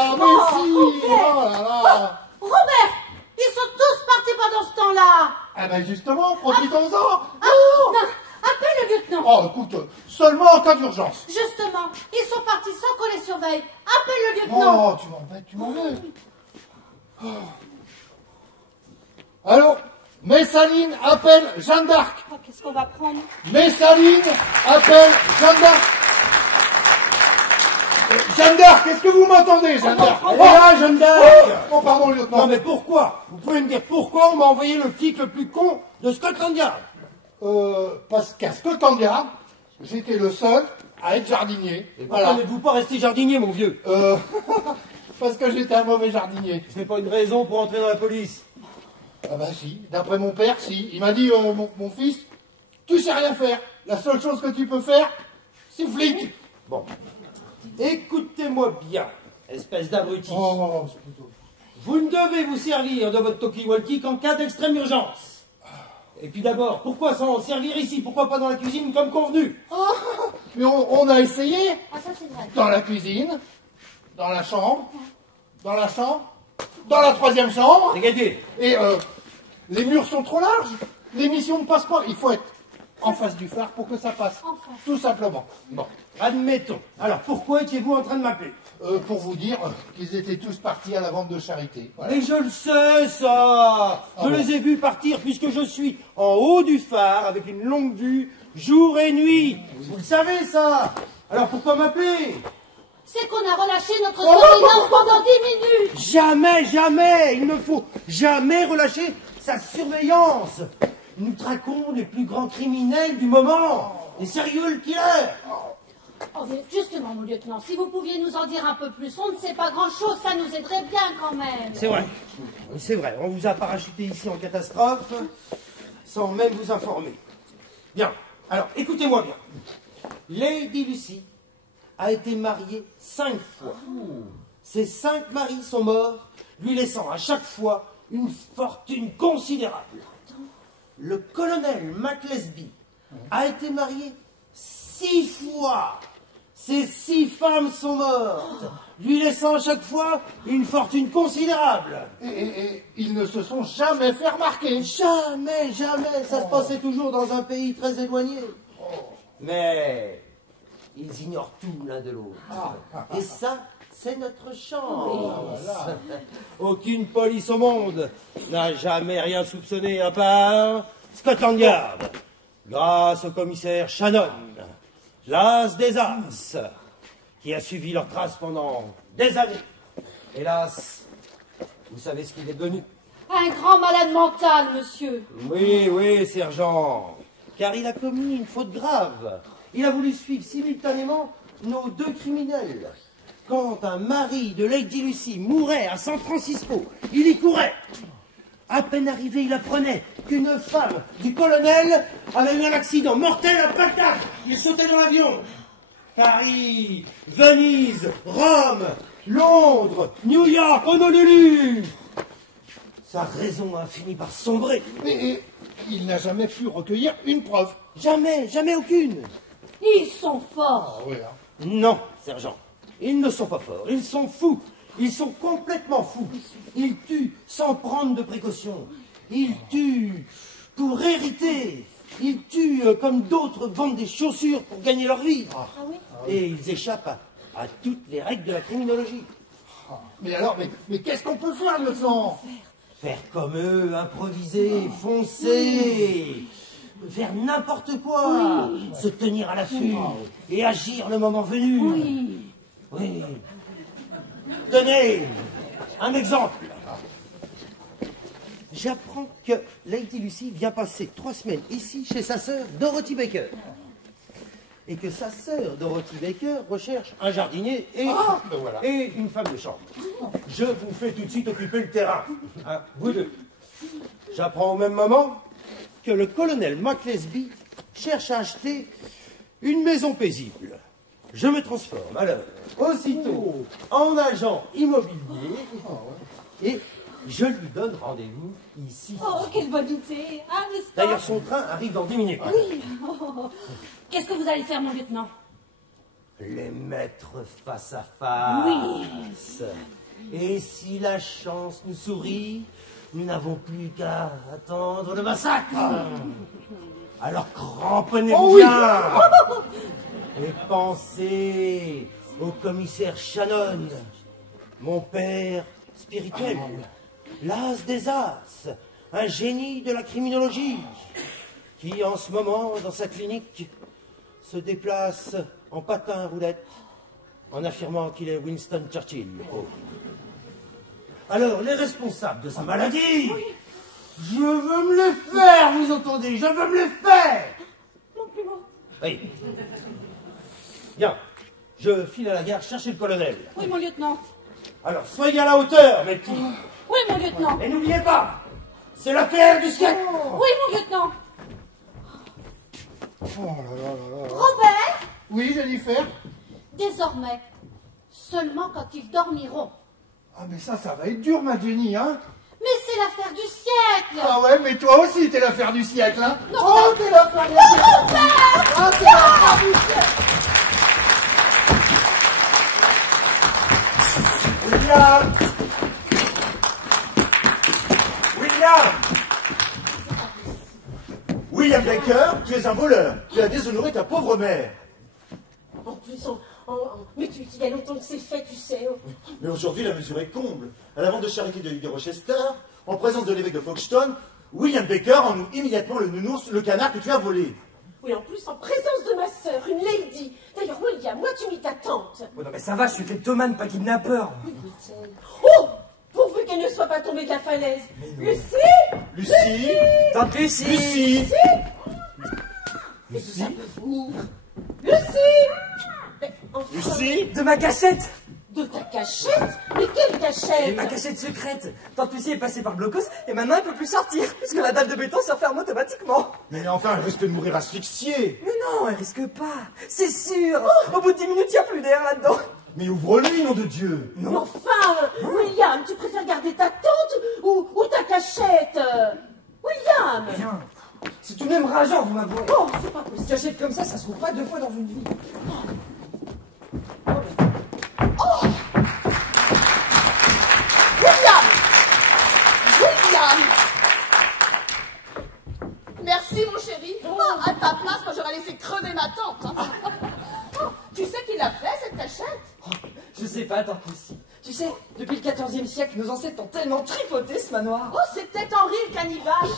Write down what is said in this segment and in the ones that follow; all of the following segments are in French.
là, mais si. Oh là là. Robert, ils sont tous partis pendant ce temps-là. Ah ben justement, profitons-en. Non, appelle le lieutenant. Oh, écoute, seulement en cas d'urgence. Justement, ils sont partis sans qu'on les surveille. Appelle le lieutenant. Oh, tu m'embêtes, tu m'embêtes. Oh. Allô, Messaline appelle Jeanne d'Arc. Oh, qu'est-ce qu'on va prendre? Messaline appelle Jeanne d'Arc. Jeanne d'Arc, est-ce que vous m'entendez, Jeanne d'Arc? Elle est là, Jeanne d'Arc. Oh, pardon, lieutenant. Non, mais pourquoi? Vous pouvez me dire pourquoi on m'a envoyé le flic le plus con de Scotland Yard? Parce qu'à Scotland Yard, j'étais le seul à être jardinier. Et pourquoi n'êtes-vous pas resté jardinier, mon vieux? Parce que j'étais un mauvais jardinier. Ce n'est pas une raison pour entrer dans la police. Ah bah si, d'après mon père, si. Il m'a dit, mon fils, tu sais rien faire. La seule chose que tu peux faire, c'est flic. Bon. Écoutez-moi bien, espèce d'abruti. Oh, c'est plutôt... Vous ne devez vous servir de votre talkie-walkie qu'en cas d'extrême urgence. Et puis d'abord, pourquoi s'en servir ici? Pourquoi pas dans la cuisine comme convenu? Mais on a essayé. Ah, ça c'est vrai. Dans la cuisine, dans la chambre, dans la chambre, dans la troisième chambre. Regardez. Et les murs sont trop larges. L'émission ne passe pas. Il faut être en face du phare pour que ça passe. En face. Tout simplement. Bon. Admettons. Alors pourquoi étiez-vous en train de m'appeler? Pour vous dire qu'ils étaient tous partis à la vente de charité. Voilà. Mais je le sais, ça. Je bon les ai vus partir puisque je suis en haut du phare avec une longue vue, jour et nuit. Vous le savez, ça. Alors pourquoi m'appeler? C'est qu'on a relâché notre surveillance pendant 10 minutes. Jamais, jamais. Il ne faut jamais relâcher sa surveillance. Nous traquons les plus grands criminels du moment. Les serial killers. Oh, mais justement, mon lieutenant, si vous pouviez nous en dire un peu plus, on ne sait pas grand-chose, ça nous aiderait bien quand même. C'est vrai. Oui, c'est vrai. On vous a parachuté ici en catastrophe sans même vous informer. Bien. Alors, écoutez-moi bien. Lady Lucy a été mariée 5 fois. Ces 5 maris sont morts, lui laissant à chaque fois une fortune considérable. Le colonel McLesby a été marié 6 fois. Ces 6 femmes sont mortes, lui laissant à chaque fois une fortune considérable. Et ils ne se sont jamais fait remarquer. Jamais, jamais. Ça se passait toujours dans un pays très éloigné. Mais ils ignorent tout l'un de l'autre. Et ça, c'est notre chance. Aucune police au monde n'a jamais rien soupçonné à part Scotland Yard. Grâce au commissaire Shannon, l'as des as, qui a suivi leurs traces pendant des années. Hélas, vous savez ce qu'il est devenu? Un grand malade mental, monsieur. Oui, oui, sergent. Car il a commis une faute grave. Il a voulu suivre simultanément nos 2 criminels. Quand un mari de Lady Lucy mourait à San Francisco, il y courait. À peine arrivé, il apprenait qu'une femme du colonel avait eu un accident mortel à patate. Il sautait dans l'avion. Paris, Venise, Rome, Londres, New York, Honolulu. Sa raison a fini par sombrer. Et il n'a jamais pu recueillir une preuve. Jamais, jamais aucune. Ils sont forts. Ah oui, hein. Non, sergent. Ils ne sont pas forts. Ils sont fous. Ils sont complètement fous. Ils tuent sans prendre de précautions. Ils tuent pour hériter. Ils tuent comme d'autres vendent des chaussures pour gagner leur vie. Ah oui? Et ils échappent à toutes les règles de la criminologie. Mais alors, mais qu'est-ce qu'on peut faire, lieutenant? Faire comme eux, improviser, foncer, faire n'importe quoi, se tenir à l'affût et agir le moment venu. Oui. Tenez, un exemple. J'apprends que Lady Lucy vient passer 3 semaines ici chez sa sœur Dorothy Baker. Et que sa sœur Dorothy Baker recherche un jardinier et une femme de chambre. Je vous fais tout de suite occuper le terrain, hein, vous deux. J'apprends au même moment que le colonel McLesby cherche à acheter une maison paisible. Je me transforme alors aussitôt en agent immobilier et je lui donne rendez-vous ici. Oh, quelle bonne idée, hein, n'est-ce pas? D'ailleurs, son train arrive dans 10 minutes. Oui. Qu'est-ce que vous allez faire, mon lieutenant? Les mettre face à face. Oui. Et si la chance nous sourit, nous n'avons plus qu'à attendre le massacre. Alors cramponnez-vous bien et pensez au commissaire Shannon, mon père spirituel, l'as des as, un génie de la criminologie, qui en ce moment, dans sa clinique, se déplace en patin à roulettes, en affirmant qu'il est Winston Churchill. Oh. Alors, les responsables de sa maladie, je veux me le faire, vous entendez? Je veux me le faire. Mon plus beau. Oui. Bien, je file à la gare chercher le colonel. Oui, mon lieutenant. Alors, soyez à la hauteur, mes petits. Oui, mon lieutenant. Et n'oubliez pas, c'est l'affaire du siècle. Oui, mon lieutenant. Oh là là là là. Robert, Oui, Jennifer. désormais, seulement quand ils dormiront. Ah, mais ça va être dur, ma Jenny, hein. Mais c'est l'affaire du siècle. Ah ouais, mais toi aussi, t'es l'affaire du siècle, hein. Non, Oh, t'es l'affaire du siècle. Ah, t'es l'affaire du siècle. William! William Baker, tu es un voleur. Tu as déshonoré ta pauvre mère. En plus, mais il y a longtemps que c'est fait, tu sais. Mais aujourd'hui, la mesure est comble. À la vente de charité de Rochester, en présence de l'évêque de Folkestone, William Baker ennoue immédiatement le nounours, le canard que tu as volé. Oui, en plus, en présence de ma sœur, une lady. D'ailleurs, William, moi, tu mis ta tante. Oh non mais ça va, je suis kleptomane, pas kidnappeur. Oh! Pourvu qu'elle ne soit pas tombée de la falaise. Lucie! Lucie! Tante Lucie! Lucie! Mais ça peut venir. Lucie! Mais enfin, Lucie! De ma cachette! de ta cachette? Mais quelle Et cachette? ma cachette secrète! Tante Lucie est passée par le blocos et maintenant elle peut plus sortir, puisque la dalle de béton se referme automatiquement. Mais enfin, elle risque de mourir asphyxiée. Mais non, elle risque pas, c'est sûr! Au bout de 10 minutes, il n'y a plus d'air là-dedans! Mais ouvre-lui, nom de Dieu! Mais enfin, William, tu préfères garder ta tante ou ta cachette? William! Bien! C'est tout de même rageant, vous m'avouez! Oh, c'est pas possible. Une cachette comme ça se trouve pas 2 fois dans une vie! William! Merci, mon chéri. À ta place, moi, j'aurais laissé crever ma tante. Tu sais qui l'a fait, cette cachette? Je sais pas, Tante Lucie. Tu sais, depuis le 14e siècle, nos ancêtres ont tellement tripoté ce manoir. Oh, c'était Henri le cannibale.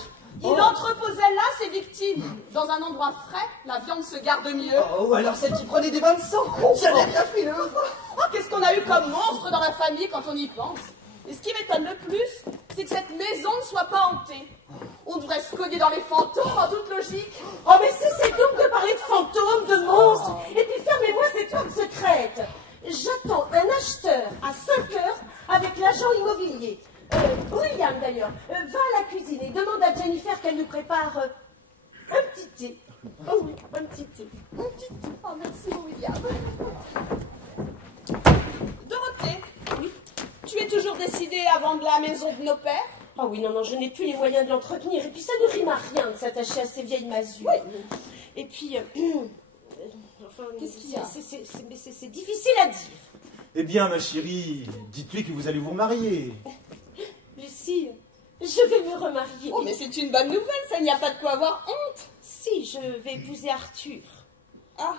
Il entreposait là ses victimes. Dans un endroit frais, la viande se garde mieux. Oh, ou alors celle qui prenait des bains de sang. J'avais bien pris le... Oh, qu'est-ce qu'on a eu comme monstre dans la famille quand on y pense. Et ce qui m'étonne le plus, c'est que cette maison ne soit pas hantée. On devrait se cogner dans les fantômes en toute logique. Oh, mais cessez donc de parler de fantômes, de monstres. Et puis fermez-moi cette porte secrète. J'attends un acheteur à 5 heures avec l'agent immobilier. William, d'ailleurs, va à la cuisine et demande à Jennifer qu'elle nous prépare un petit thé. Oh oui, un petit thé. Un petit thé. Oh, merci, mon William. Dorothée, oui, tu es toujours décidée à vendre la maison de nos pères? Oh oui, non, je n'ai plus les moyens de l'entretenir. Et puis ça ne rime à rien de s'attacher à ces vieilles masures. Oui. Et puis, enfin, Qu'est-ce qu'il y a? c'est difficile à dire. Eh bien, ma chérie, dites-lui que vous allez vous marier. Lucie, je vais me remarier. Oh, mais c'est une bonne nouvelle, ça, il n'y a pas de quoi avoir honte. Si, je vais épouser Arthur. Ah,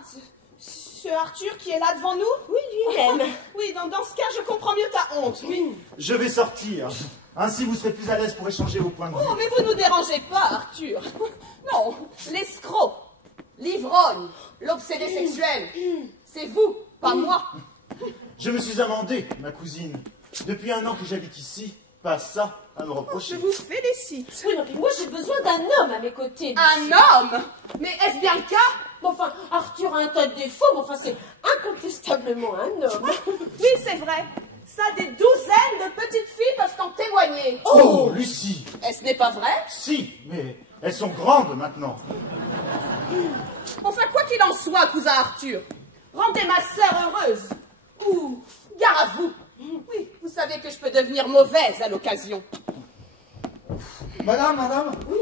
ce Arthur qui est là devant nous? Oui, lui-même. Oui, dans ce cas, je comprends mieux ta honte. Oui. Je vais sortir. Ainsi, vous serez plus à l'aise pour échanger vos points de vue. Oh, mais vous nous dérangez pas, Arthur. Non, l'escroc, l'ivrogne, l'obsédé sexuel, c'est vous, pas moi. Je me suis amendé, ma cousine. Depuis 1 an que j'habite ici, pas ça à me reprocher. Je vous félicite. Oui, non, puis moi j'ai besoin d'un homme à mes côtés. Un homme? Mais est-ce bien le cas? Bon, enfin, Arthur a un tas de défauts, mais enfin, c'est incontestablement un homme. Oui, c'est vrai. Ça, des douzaines de petites filles peuvent en témoigner. Oh, Lucie! Est-ce n'est pas vrai? Si, mais elles sont grandes maintenant. Enfin, quoi qu'il en soit, cousin Arthur, rendez ma sœur heureuse. Ou, gare à vous. Oui, vous savez que je peux devenir mauvaise à l'occasion. Madame, oui,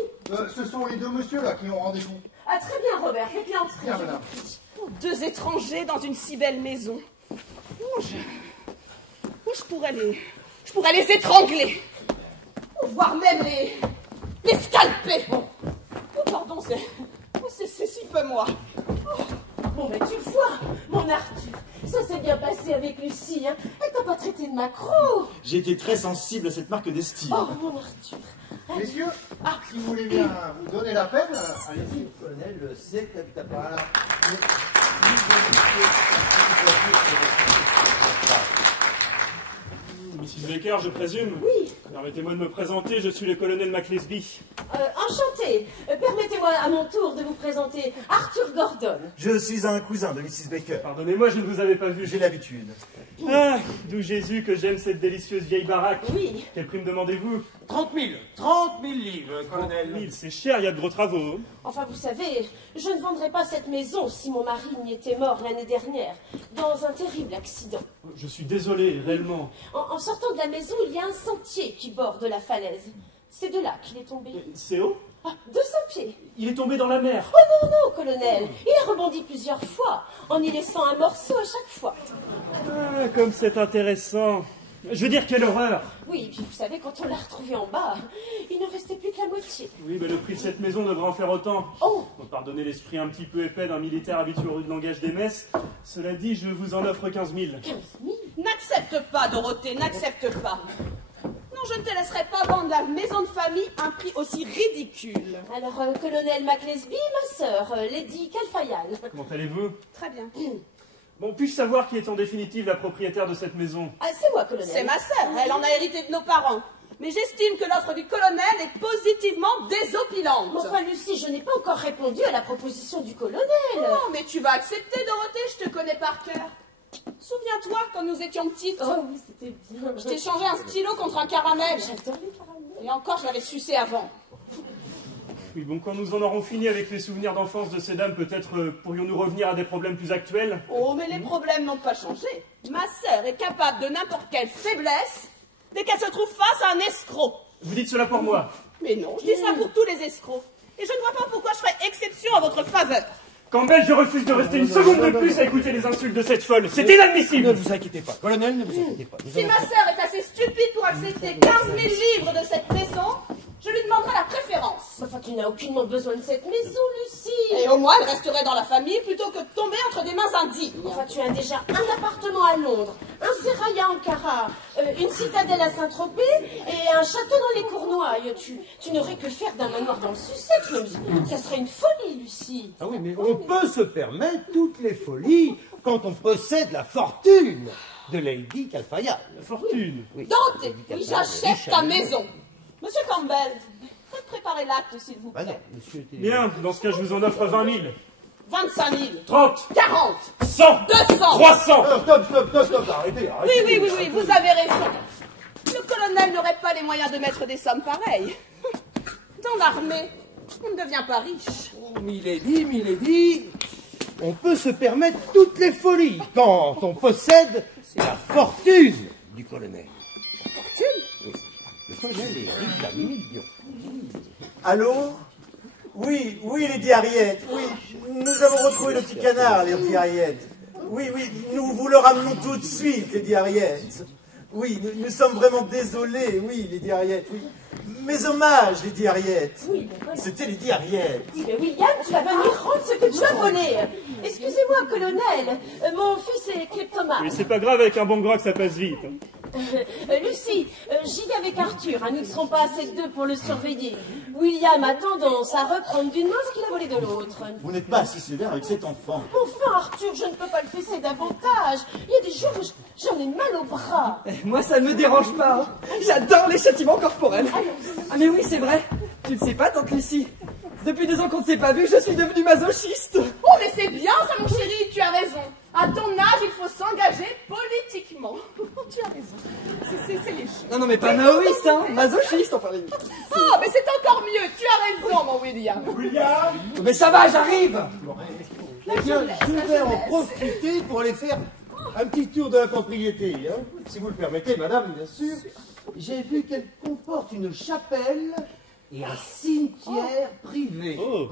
ce sont les 2 messieurs là qui ont rendez-vous. Ah, très bien, Robert, faites-les entrer. Bien, madame. 2 étrangers dans une si belle maison. Où je pourrais Je pourrais les étrangler. Ou voire même les scalper. Oh, pardon, c'est si peu moi. Bon, mais tu vois, mon Arthur, ça s'est bien passé avec Lucie, hein. Elle t'a pas traité de macro. J'ai été très sensible à cette marque d'estime. Oh, mon Arthur. Messieurs, si vous voulez bien vous donner la peine, allez-y. Le colonel sait que t'as pas là. Mrs. Baker, je présume? Oui. Permettez-moi de me présenter, je suis le colonel McLesby. Enchanté. Permettez-moi à mon tour de vous présenter Arthur Gordon. Je suis un cousin de Mrs. Baker. Pardonnez-moi, je ne vous avais pas vu. J'ai l'habitude. Ah, d'où Jésus que j'aime cette délicieuse vieille baraque. Oui. Quelle prime demandez-vous? 30 000 livres, colonel. 1000, c'est cher, il y a de gros travaux. Enfin, vous savez, je ne vendrais pas cette maison si mon mari n'y était mort l'année dernière, dans un terrible accident. Je suis désolé, réellement. En sortant de la maison, il y a un sentier qui borde la falaise. C'est de là qu'il est tombé. C'est haut? Ah, 200 pieds. Il est tombé dans la mer. Oh non, colonel. Il a rebondi plusieurs fois, en y laissant un morceau à chaque fois. Ah, comme c'est intéressant. Je veux dire, quelle horreur. Oui, puis vous savez, quand on l'a retrouvé en bas, il ne restait plus que la moitié. Oui, mais le prix de cette maison devrait en faire autant. Oh. Pardonnez l'esprit un petit peu épais d'un militaire habitué au rude langage des messes. Cela dit, je vous en offre 15 000. 15 000. N'accepte pas, Dorothée, n'accepte pas. Non, je ne te laisserai pas vendre la maison de famille à un prix aussi ridicule. Alors, colonel McLesby, ma sœur, Lady Calfayal. Comment allez-vous? Très bien. Bon, puis-je savoir qui est en définitive la propriétaire de cette maison? Ah, c'est moi, colonel. C'est ma sœur, elle en a hérité de nos parents. Mais j'estime que l'offre du colonel est positivement désopilante. Enfin, Lucie, je n'ai pas encore répondu à la proposition du colonel. Non, mais tu vas accepter, Dorothée, je te connais par cœur. Souviens-toi, quand nous étions petites, Oh oui, c'était bien. je t'ai changé un stylo contre un caramel. J'adore les caramels. Et encore, je l'avais sucé avant. Oui, bon, quand nous en aurons fini avec les souvenirs d'enfance de ces dames, peut-être pourrions-nous revenir à des problèmes plus actuels? Oh, mais les problèmes n'ont pas changé. Ma sœur est capable de n'importe quelle faiblesse dès qu'elle se trouve face à un escroc. Vous dites cela pour moi? Mais non, je dis ça pour tous les escrocs. Et je ne vois pas pourquoi je ferais exception à votre faveur. Campbell, je refuse de rester une seconde de plus à écouter les insultes de cette folle. C'est inadmissible. Ne vous inquiétez pas, colonel, ne vous inquiétez pas. Si ma sœur est assez stupide pour accepter 15 000 livres de cette maison, je lui demanderai la préférence. Enfin, tu n'as aucunement besoin de cette maison, Lucie. Et au moins, elle resterait dans la famille plutôt que de tomber entre des mains indignes. Enfin, tu as déjà un appartement à Londres, un sérail à Ankara, une citadelle à Saint-Tropez et un château dans les Cournois. Tu n'aurais que faire d'un manoir dans le Sussex. Mais ça serait une folie, Lucie. Ah oui, mais on peut se permettre toutes les folies quand on possède la fortune de Lady Calfayal. La fortune. Oui. Dorothée, Lady oui, Calfayal, j'achète riche ta à maison. Monsieur Campbell, faites préparer l'acte, s'il vous Ah plaît. non, monsieur était... Bien, dans ce cas, je vous en offre 20 000. 25 000. 30. 40. 100. 200. 300. Stop, arrêtez. Oui, vous avez raison. Le colonel n'aurait pas les moyens de mettre des sommes pareilles. Dans l'armée, on ne devient pas riche. Milady, on peut se permettre toutes les folies quand on possède la fortune du colonel. Fortune? Oui. Le colonel est riche à millions. Allô? Oui, Lady Harriet, oui. Nous avons retrouvé le petit canard, Lady Harriet. Oui, nous vous le ramenons tout de suite, Lady Harriet. Oui, nous sommes vraiment désolés, oui, Lady Harriet, oui. Mes hommages, Lady Harriet. Oui, mais voilà. C'était Lady Harriet. Oui, mais William, tu vas venir rendre ce que tu as volé. Excusez-moi, colonel. Mon fils est kleptomane. Mais c'est pas grave, avec un bon grog, ça passe vite. Lucie, j'y vais avec Arthur. Nous ne serons pas assez de deux pour le surveiller. William a tendance à reprendre d'une main ce qu'il a volé de l'autre. Vous n'êtes pas assez sévère avec cet enfant. Enfin, Arthur, je ne peux pas le fesser davantage. Il y a des jours où j'en ai mal au bras. Moi, ça ne me dérange pas. J'adore les châtiments corporels. Ah, mais oui, c'est vrai. Tu ne sais pas, tante Lucie. Depuis 2 ans qu'on ne s'est pas vu, je suis devenue masochiste. Oh, mais c'est bien ça, mon chéri, tu as raison. À ton âge, il faut s'engager politiquement. Tu as raison. C'est léger. Non, mais pas maoïste, hein. Masochiste, enfin. Oh, mais c'est encore mieux. Tu as raison, mon William. William, Mais ça va, j'arrive. eh bien, je vais en profiter pour aller faire un petit tour de la propriété, hein. Si vous le permettez, madame, bien sûr. J'ai vu qu'elle comporte une chapelle et un cimetière privé. Oh.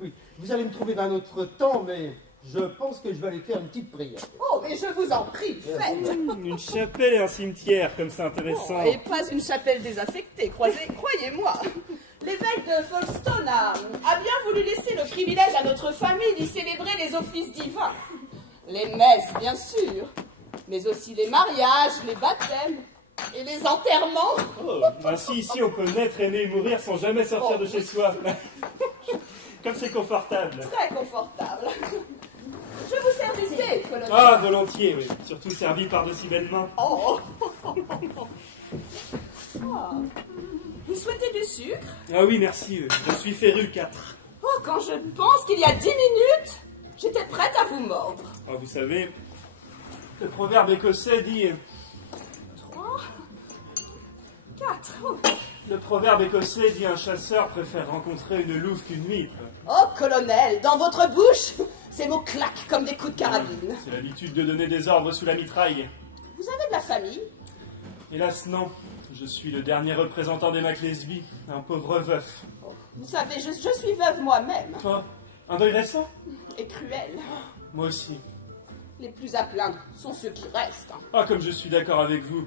Oui, vous allez me trouver d'un autre temps, mais Je pense que je vais aller faire une petite prière. Oh, mais je vous en prie, faites. Une chapelle et un cimetière, comme c'est intéressant. Et pas une chapelle désaffectée, croyez-moi. L'évêque de Folkestone a bien voulu laisser le privilège à notre famille d'y célébrer les offices divins. Les messes, bien sûr, mais aussi les mariages, les baptêmes et les enterrements. Oh, ainsi, ici, on peut naître, aimer et mourir sans jamais sortir de chez soi. Comme c'est confortable. Très confortable. Je vous sers du thé, colonel. Ah, volontiers, oui. Surtout servi par de si belles mains. Oh. Ah. Vous souhaitez du sucre? Ah oui, merci. Je suis féru 4. Oh, quand je pense qu'il y a 10 minutes, j'étais prête à vous mordre. Ah, vous savez, le proverbe écossais dit... 3, 4. Oh. Le proverbe écossais dit un chasseur préfère rencontrer une louve qu'une huître. Oh, colonel, dans votre bouche, ces mots claquent comme des coups de carabine. C'est l'habitude de donner des ordres sous la mitraille. Vous avez de la famille? Hélas, non. Je suis le dernier représentant des MacLesby, un pauvre veuf. Oh, vous savez, je suis veuve moi-même. Oh, un deuil récent? Et cruel. Moi aussi. Les plus à plaindre sont ceux qui restent. Ah, comme je suis d'accord avec vous.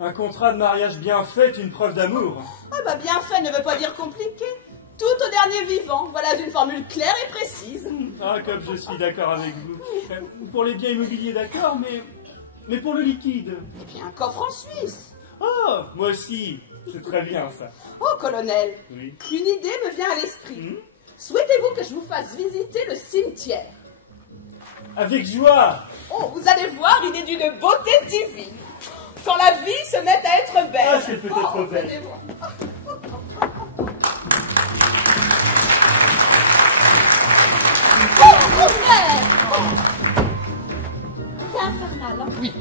Un contrat de mariage bien fait est une preuve d'amour. Ah bah bien fait ne veut pas dire compliqué. Tout au dernier vivant. Voilà une formule claire et précise. Ah, comme je suis d'accord avec vous. Pour les biens immobiliers, d'accord, mais pour le liquide. Et puis un coffre en Suisse. Oh, moi aussi. C'est très bien, ça. Oh, colonel. Oui. Une idée me vient à l'esprit. Souhaitez-vous que je vous fasse visiter le cimetière? Avec joie. Oh, vous allez voir, il est d'une beauté divine. Quand la vie se met à être belle. Ah, c'est peut-être belle. venez voir. Oh, Robert! C'est infernal, hein? Oui.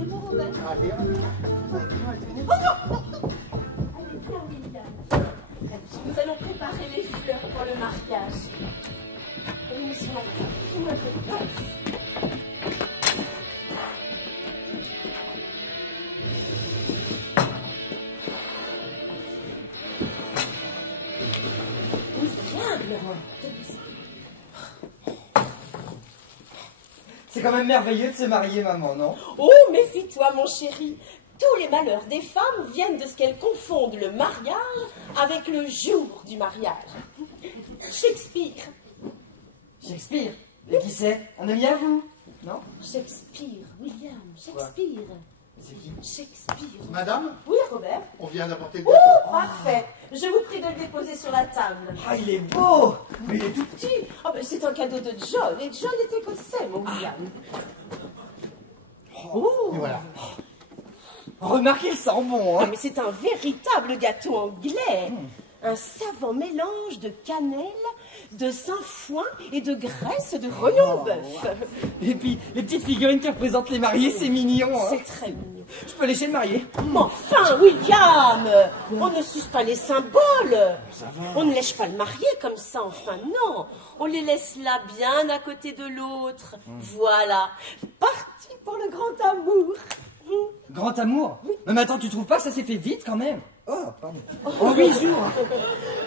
Et bon, Robert? Allez, Allez, viens, William. Nous allons préparer les fleurs pour le mariage. Oui, ce matin, tout le monde. C'est quand même merveilleux de se marier, maman, non? Oh, méfie-toi, mon chéri. Tous les malheurs des femmes viennent de ce qu'elles confondent le mariage avec le jour du mariage. Shakespeare. Shakespeare? Mais qui c'est? Un ami à vous? Non? Shakespeare, William, Shakespeare. C'est qui? Shakespeare. madame, Oui, Robert? on vient d'apporter le Oh, gâteau. parfait. Je vous prie de le déposer sur la table. Ah, il est beau! Mais il est tout petit! Ah, ben, c'est un cadeau de John, et John est écossais, mon William. Oh, Et voilà. Remarquez, il sent bon, ah, hein? mais c'est un véritable gâteau anglais. Un savant mélange de cannelle, de sainfoin et de graisse de rognon-bœuf. Et puis, les petites figurines qui représentent les mariés, c'est mignon, hein? C'est très mignon. Je peux lécher le marié? Mais enfin, William, on ne suce pas les symboles. On ne lèche pas le marié comme ça, enfin, non. On les laisse là, bien à côté de l'autre. Voilà, parti pour le grand amour. Grand amour? Mais attends, tu trouves pas que ça s'est fait vite, quand même? Oh, pardon. En 8 jours!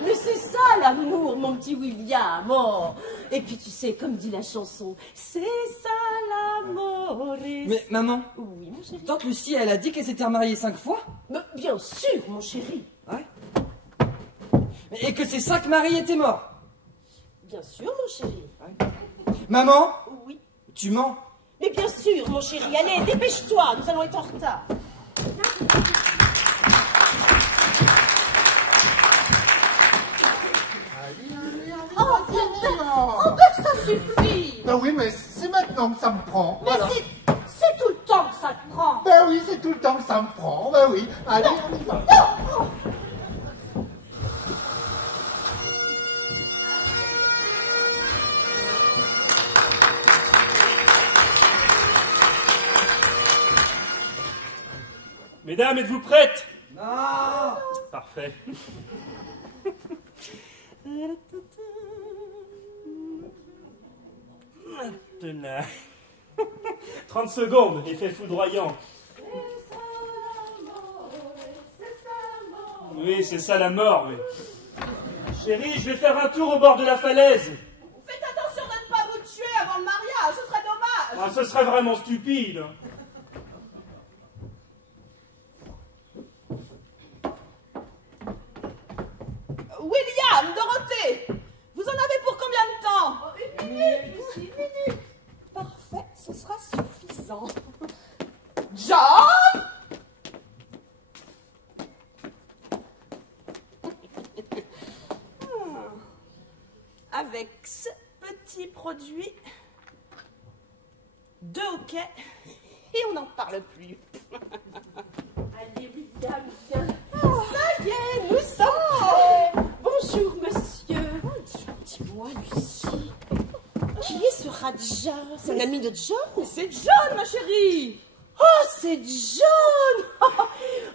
Mais c'est ça l'amour, mon petit William. Oh. Et puis tu sais, comme dit la chanson, c'est ça l'amour. Mais, maman, Oui, mon chéri. tante Lucie, elle a dit qu'elle s'était remariée 5 fois? Mais bien sûr, mon chéri. Ouais. Et que ces 5 maris étaient morts? Bien sûr, mon chéri. Maman, Oui. tu mens. Mais bien sûr, mon chéri. Allez, dépêche-toi, nous allons être en retard. Oh, Robert! Oh, Robert, ça suffit! ben oui, mais c'est maintenant que ça me prend. Mais Voilà. c'est tout le temps que ça te prend! Ben oui, c'est tout le temps que ça me prend. Ben oui. Allez, on y va. Mesdames, êtes-vous prêtes? Non! Parfait. tenaille. 30 secondes, effet foudroyant. Oui, c'est ça la mort, mais... Chérie, je vais faire un tour au bord de la falaise. Faites attention de ne pas vous tuer avant le mariage, ce serait dommage. Ah, ce serait vraiment stupide. William, Dorothée, vous en avez pour combien de temps? Une minute, Lucie, une minute. Parfait, ce sera suffisant. John! Avec ce petit produit, 2 hoquets, et on n'en parle plus. Allez, William, viens. Ça y est, nous sommes prêts. Bonjour, monsieur. Dis-moi, Lucie, qui est ce Raja? C'est un ami de John? Mais c'est John, ma chérie. Oh, c'est John!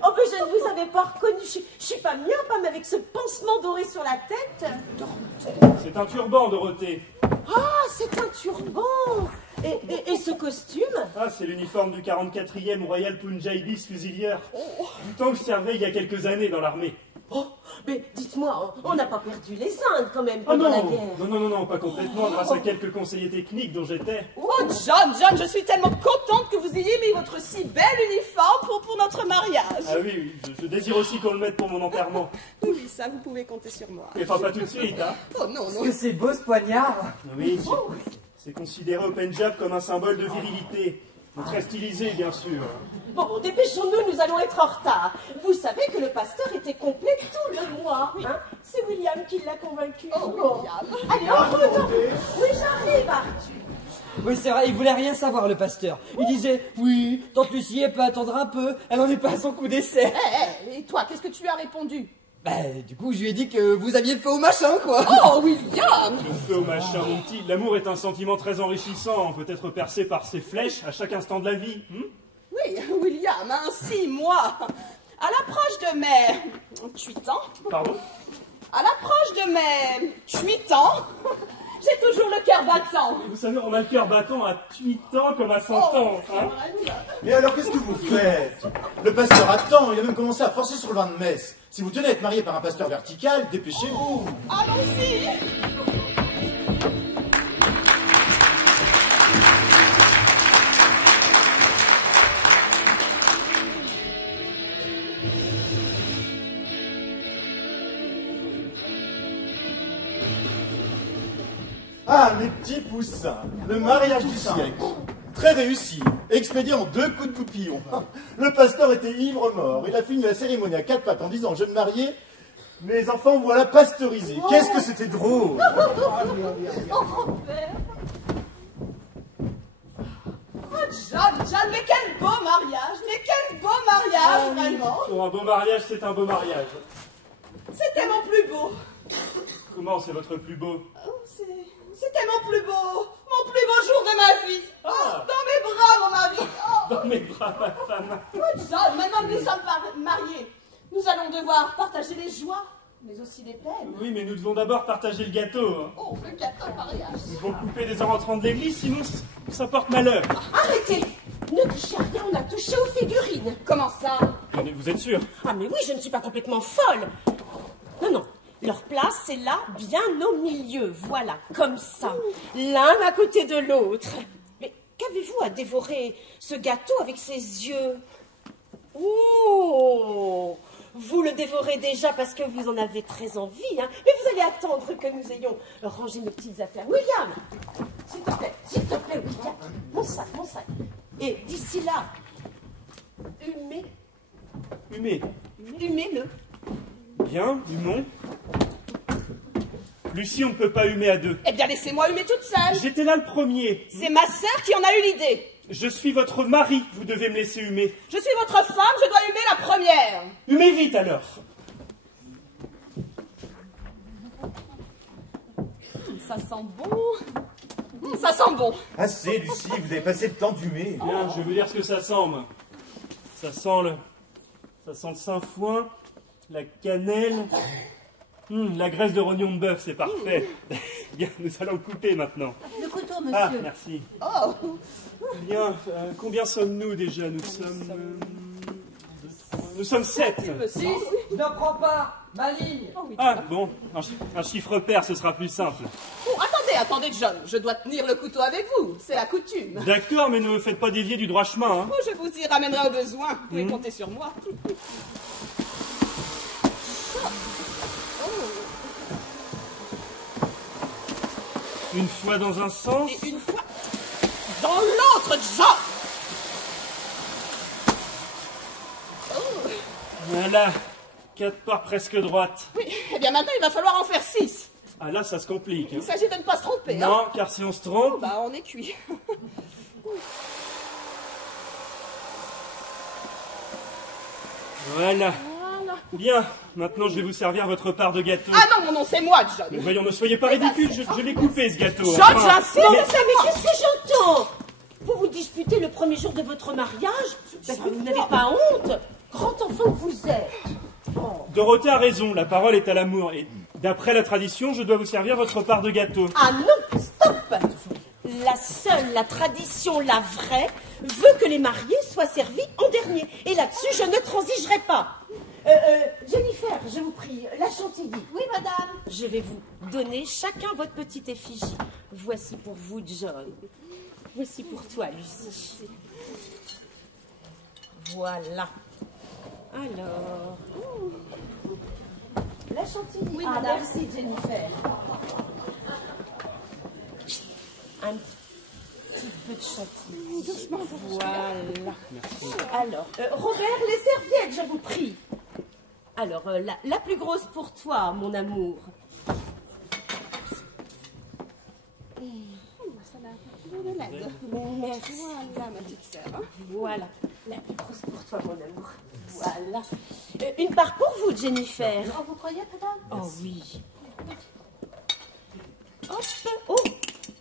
Oh, mais je ne vous avais pas reconnu. Je suis pas myope, mais avec ce pansement doré sur la tête. C'est un turban, Dorothée. Ah, c'est un turban. Et ce costume? Ah, c'est l'uniforme du 44e Royal Punjabis Fusilier. Du temps que je servais il y a quelques années dans l'armée. Oh, mais dites-moi, on n'a pas perdu les Indes quand même Oh pendant non, la guerre. non, pas complètement, grâce à quelques conseillers techniques dont j'étais. Oh, John, je suis tellement contente que vous ayez mis votre si bel uniforme pour notre mariage. Ah oui, je désire aussi qu'on le mette pour mon enterrement. Oui, ça, vous pouvez compter sur moi. Et enfin, pas tout de suite, hein. Oh non, non. Que c'est beau ce poignard. Oui, c'est considéré au Pendjab comme un symbole de virilité. Très stylisé, bien sûr. Bon, dépêchons-nous, nous allons être en retard. Vous savez que le pasteur était complet tout le mois. Hein? C'est William qui l'a convaincu. Oh, William. Allez, on retourne. Oui, j'arrive, Arthur. Oui, c'est vrai, il voulait rien savoir, le pasteur. Il disait, oui, tante Lucie, elle peut attendre un peu, elle n'en est pas à son coup d'essai. Et toi, qu'est-ce que tu lui as répondu? Bah, du coup, je lui ai dit que vous aviez fait au machin, quoi. Oh, William! Le feu au machin, mon petit. L'amour est un sentiment très enrichissant, peut être percé par ses flèches à chaque instant de la vie. Oui, William, ainsi, moi, à l'approche de mes 8 ans, Pardon? à l'approche de mes 8 ans, j'ai toujours le cœur battant. Vous savez, on a le cœur battant à 8 ans comme à 100 ans. Hein? Mais alors, qu'est-ce que vous faites? Le pasteur attend, il a même commencé à forcer sur le vin de messe. Si vous tenez à être marié par un pasteur vertical, dépêchez-vous. Allons-y. Ah, mes petits poussins, le mariage du siècle. Très réussi, expédié en 2 coups de coupillon. Le pasteur était ivre-mort. Il a fini la cérémonie à 4 pattes en disant « Je me mariais, mes enfants voilà pasteurisés. » Qu'est-ce que c'était drôle! Oh, grand-père. Oh, John, mais quel beau mariage! Mais quel beau mariage, vraiment! Pour un beau mariage, c'est un beau mariage. C'était mon plus beau! Comment c'est votre plus beau? Oh, c'était mon plus beau jour de ma vie! Oh, dans mes bras, mon mari! Oh, Dans mes bras, ma femme. oh, John, maintenant que nous sommes mariés, nous allons devoir partager les joies, mais aussi les peines. Oui, mais nous devons d'abord partager le gâteau. Hein. Oh, le gâteau de mariage! Nous devons couper des heures entrant de l'église, sinon ça porte malheur. Arrêtez. Ne touchez à rien, on a touché aux figurines. Comment ça? Vous êtes sûr? Ah, mais oui, je ne suis pas complètement folle. Non. Leur place, c'est là, bien au milieu. Voilà, comme ça. L'un à côté de l'autre. Mais qu'avez-vous à dévorer ce gâteau avec ses yeux? Oh! Vous le dévorez déjà parce que vous en avez très envie, hein? Mais vous allez attendre que nous ayons rangé nos petites affaires. William! S'il te plaît, William. Mon sac. Et d'ici là, humez-le. Bien, humons. Lucie, on ne peut pas humer à 2. Eh bien, laissez-moi humer toute seule. J'étais là le premier. C'est ma sœur qui en a eu l'idée. Je suis votre mari, vous devez me laisser humer. Je suis votre femme, je dois humer la première. Humez vite alors. Ça sent bon. Ça sent bon. Assez, Lucie, vous avez passé le temps d'humer. Bien, je vais vous dire ce que ça sent, moi. Ça sent le sainfoin, la cannelle, la graisse de rognon de bœuf, c'est parfait. Bien, nous allons le couper maintenant. Le couteau, Ah, monsieur. merci. Oh, Bien, combien sommes-nous déjà? Nous sommes 7. 6, ne prends pas ma ligne. Ah, bon, un chiffre pair, ce sera plus simple. oh, attendez, John. Je dois tenir le couteau avec vous. C'est la coutume. D'accord, mais ne me faites pas dévier du droit chemin, hein. Oh, je vous y ramènerai au besoin. Vous pouvez compter sur moi. Une fois dans un sens. Et une fois dans l'autre, John. Voilà, 4 parts presque droites. Oui, eh bien maintenant, il va falloir en faire 6. Ah là, ça se complique. hein. Il s'agit de ne pas se tromper. Hein. Non, car si on se trompe... Bah, on est cuit. Voilà. Bien, maintenant je vais vous servir votre part de gâteau. Ah non, non, c'est moi, John. Mais voyons, ne soyez pas ridicule, je l'ai coupé ce gâteau. John, enfin. j'insiste. Mais qu'est-ce que j'entends? Vous vous disputez le premier jour de votre mariage? Vous n'avez pas honte? Grand enfant que vous êtes. Dorothée a raison, la parole est à l'amour. Et d'après la tradition, je dois vous servir votre part de gâteau. Ah non, stop! La tradition, la vraie, veut que les mariés soient servis en dernier. Et là-dessus, je ne transigerai pas. Jennifer, je vous prie, la chantilly. Oui, madame. Je vais vous donner chacun votre petite effigie. Voici pour vous, John. Voici pour toi, Lucie. Voilà. Alors. La chantilly. Oui, Ah, madame. merci, Jennifer. Un petit peu de chantilly. Doucement, voilà. Alors, Robert, les serviettes, je vous prie. Alors, la plus grosse pour toi, mon amour. Merci. Voilà, ma petite sœur. Hein. Voilà. La plus grosse pour toi, mon amour. Voilà. Une part pour vous, Jennifer. Oh, vous croyez, madame? Oh oui. Hop. Oh,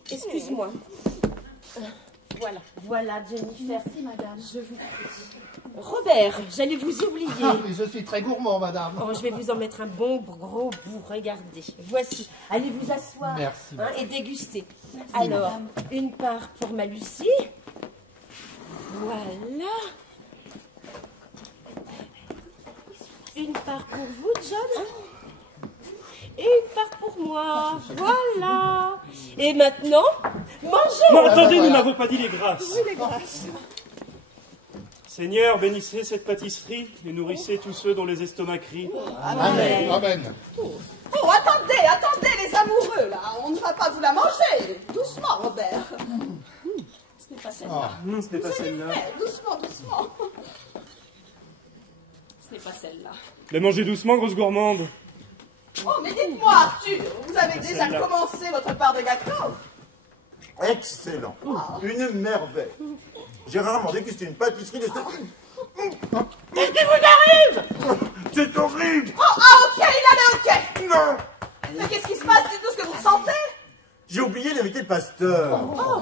excuse-moi. Voilà. Voilà, Jennifer. Merci, madame. Je vous prie. Robert, j'allais vous oublier. Ah, mais je suis très gourmand, madame. Oh, je vais vous en mettre un bon gros bout. Regardez. Voici. Allez vous asseoir. Merci. Et déguster. Merci, Alors, madame. une part pour ma Lucie. Voilà. Une part pour vous, John. Et une part pour moi. Voilà. Et maintenant, mangeons. Non, attendez, nous n'avons pas dit les grâces. Oui, les grâces. Seigneur, bénissez cette pâtisserie et nourrissez tous ceux dont les estomacs crient. Amen. Amen. Oh, attendez, les amoureux, là. On ne va pas vous la manger. Doucement, Robert. Ce n'est pas celle-là. Non, ce n'est pas celle-là. Doucement, doucement. Ce n'est pas celle-là. La mangez doucement, grosse gourmande. Oh, mais dites-moi, Arthur, vous avez déjà celle-là. commencé votre part de gâteau? Excellent. Une merveille. J'ai rarement dégusté une pâtisserie de ce... Qu'est-ce qui vous arrive? C'est horrible. Oh, ah, ok, il allait ok. Non. Mais qu'est-ce qui se passe? Dites-nous ce que vous ressentez. J'ai oublié d'inviter le pasteur. Oh.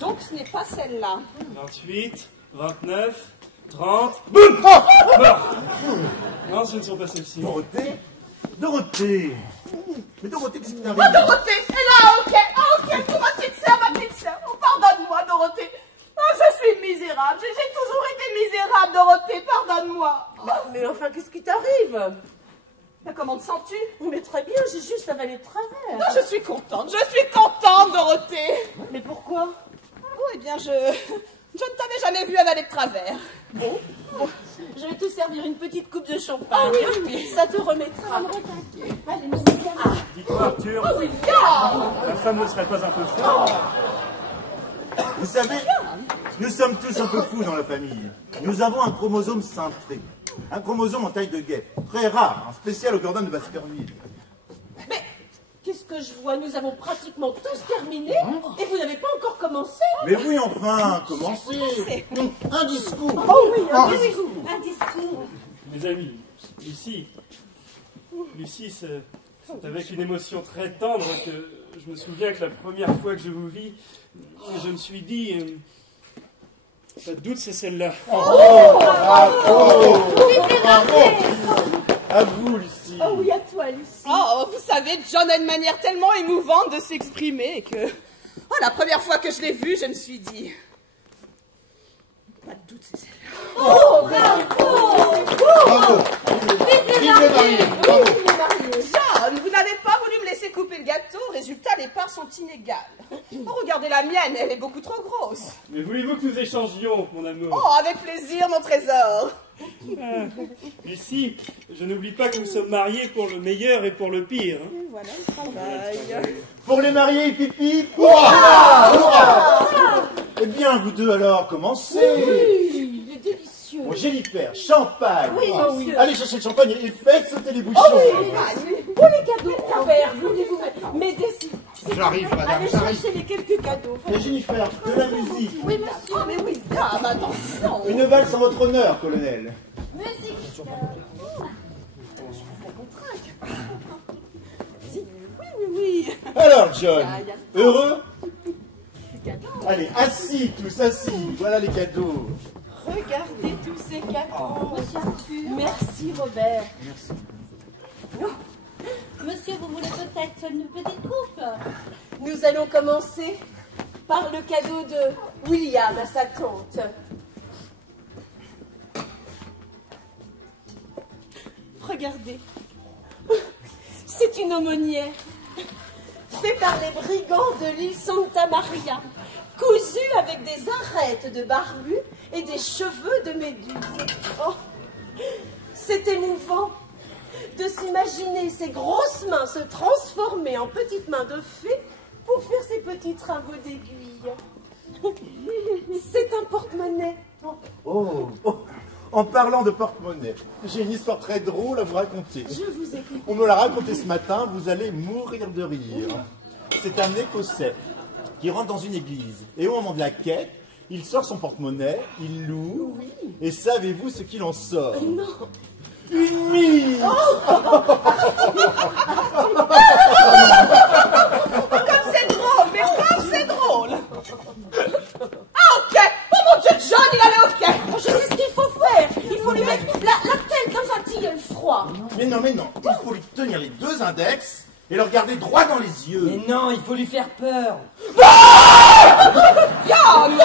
Donc ce n'est pas celle-là. 28, 29, 30... Boum! Mort. Non, ce ne sont pas celles-ci. Dorothée. Mais Dorothée, qu'est-ce qui t'arrive? Oh, Dorothée, elle a ok, pour ma petite sœur, oh, pardonne-moi, Dorothée. Oh, je suis misérable, j'ai toujours été misérable, Dorothée, pardonne-moi. Oh. Mais enfin, qu'est-ce qui t'arrive? Mais comment te sens-tu? Mais très bien, j'ai juste avalé de travers. Non, je suis contente, Dorothée. Mais pourquoi? Oh, eh bien, je ne t'avais jamais vu avaler de travers. Bon, je vais te servir une petite coupe de champagne. Oui. Ça te remettra. Allez, monsieur. Dites-moi, Arthur, Oh, oui, bien. la femme ne serait pas un peu folle? Vous savez, nous sommes tous un peu fous dans la famille. Nous avons un chromosome cintré. Un chromosome en taille de guêpe. Très rare, un spécial au cordon de Baskerville. Mais qu'est-ce que je vois? Nous avons pratiquement tous terminé et vous n'avez pas encore commencé. Mais oui, enfin, commencez. Un discours. Oh oui, un discours. Mes amis, Lucie, c'est avec une émotion très tendre que je me souviens que la première fois que je vous vis, je me suis dit, pas de doute, c'est celle-là. Bravo. À vous, Lucie. Oh oui, à toi, Lucie. Oh, vous savez, John a une manière tellement émouvante de s'exprimer que... Oh, la première fois que je l'ai vu, je me suis dit... Pas de doute, c'est celle-là. Oh, bravo. Bravo. Vive les mariés. Bravo. John, vous n'avez pas voulu me laisser couper le gâteau, résultat, les parts sont inégales. Oh, regardez la mienne, elle est beaucoup trop grosse. Mais voulez-vous que nous échangions, mon amour? Oh, avec plaisir, mon trésor. Lucie, je n'oublie pas que nous sommes mariés pour le meilleur et pour le pire. Hein. Voilà le travail. Pour les mariés, pipi. Eh bien, vous deux alors, commencez. Oui, il est délicieux. Bon, Jennifer, champagne. Oui, monsieur. Allez chercher le champagne et faites sauter les bouchons. Oh oui, pour les cadeaux, Robert, voulez-vous m'aider J'arrive, madame, allez j'arrive. chercher les quelques cadeaux. Et Jennifer, de la musique. Oui, monsieur. Oh, mais oui, dame, attention. Une valse en votre honneur, colonel. Musique. Oui. Alors, John, heureux? Allez, assis, tous assis. Voilà les cadeaux. Regardez tous ces cadeaux. Monsieur Arthur. Merci, Robert. Monsieur, vous voulez peut-être une petite coupe? Nous allons commencer par le cadeau de William à sa tante. Regardez, c'est une aumônière faite par les brigands de l'île Santa Maria, cousue avec des arêtes de barbu et des cheveux de méduse. Oh, c'est émouvant de s'imaginer ces grosses mains se transformer en petites mains de fée pour faire ces petits travaux d'aiguille. C'est un porte-monnaie. Oh. En parlant de porte-monnaie, j'ai une histoire très drôle à vous raconter. Je vous écoute. On me l'a raconté ce matin, vous allez mourir de rire. C'est un Écossais qui rentre dans une église. Et au moment de la quête, il sort son porte-monnaie, il l'ouvre. Et savez-vous ce qu'il en sort? Non. Une mie. Comme c'est drôle, mais comme c'est drôle. Ah, ok. Oh mon Dieu, John, il allait ok. Je sais ce qu'il faut faire. Il faut lui mettre la tête dans un tilleul froid. Mais non, il faut lui tenir les deux index et le regarder droit dans les yeux. Mais non, il faut lui faire peur. Yann.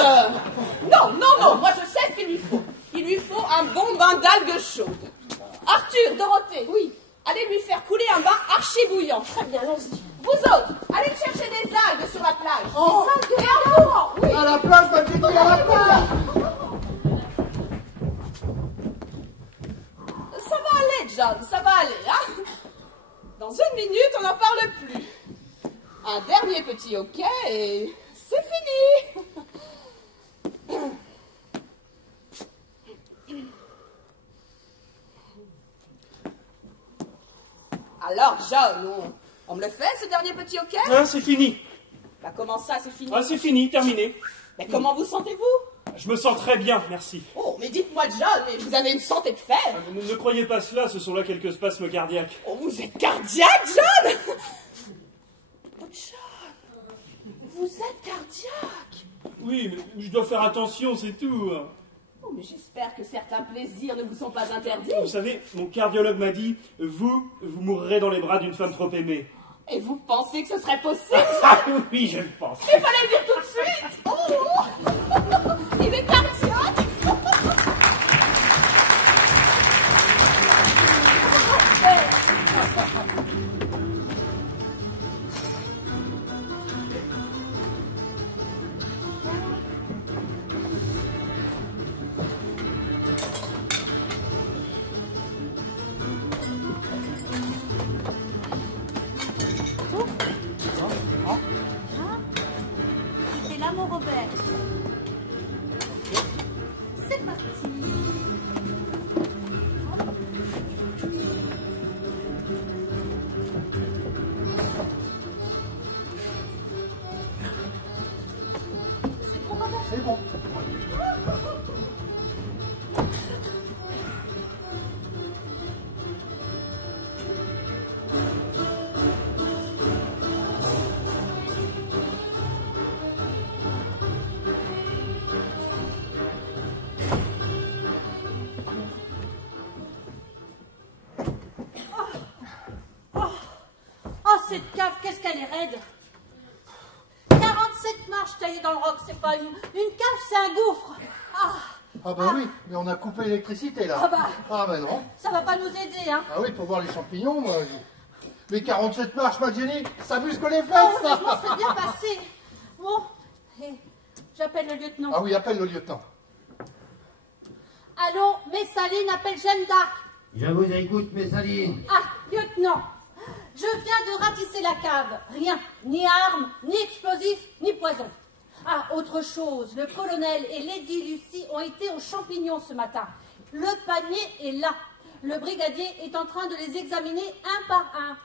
Non, moi je sais ce qu'il lui faut. Il lui faut un bon bain d'algues chaudes. Arthur, Dorothée, oui, allez lui faire couler un bain archi bouillant. Très bien, allons-y. Vous autres, allez chercher des algues sur la plage. Oh. Des algues et un courant, oui. À la plage, ma petite, à la plage. Ça va aller, John, ça va aller, hein. Dans une minute, on n'en parle plus. Un dernier petit hoquet et c'est fini. Alors, John, on me le fait, ce dernier petit hoquet? Ah, c'est fini. Bah, comment ça, c'est fini? Ah, c'est fini, terminé. Mais comment vous sentez-vous? Je me sens très bien, merci. Oh, mais dites-moi, John, mais vous avez une santé de fer. Ne croyez pas cela, ce sont là quelques spasmes cardiaques. Oh, vous êtes cardiaque, John? Oh, John, vous êtes cardiaque. Oui, mais je dois faire attention, c'est tout. Oh, mais j'espère que certains plaisirs ne vous sont pas interdits. Vous savez, mon cardiologue m'a dit, vous mourrez dans les bras d'une femme trop aimée. Et vous pensez que ce serait possible? Ah oui, je le pense. Il fallait le dire tout de suite. Oh, il est cardiaque. C'est là, mon Robert. est raide. 47 marches taillées dans le roc, c'est pas une cave, c'est un gouffre. Ah bah oui, mais on a coupé l'électricité là. Ah bah non. Ça va pas nous aider, hein. Ah oui, pour voir les champignons, moi. Mais 47 marches, ma Jenny, ça muscle les fesses, Oh, ça. je m'en serais bien passé. Bon, j'appelle le lieutenant. Ah oui, appelle le lieutenant. Allô, Messaline appelle Jeanne d'Arc. Je vous écoute, Messaline. Ah, lieutenant, je viens de ratisser la cave. Rien, ni armes, ni explosifs, ni poison. Ah, autre chose, le colonel et Lady Lucie ont été aux champignons ce matin. Le panier est là. Le brigadier est en train de les examiner un par un.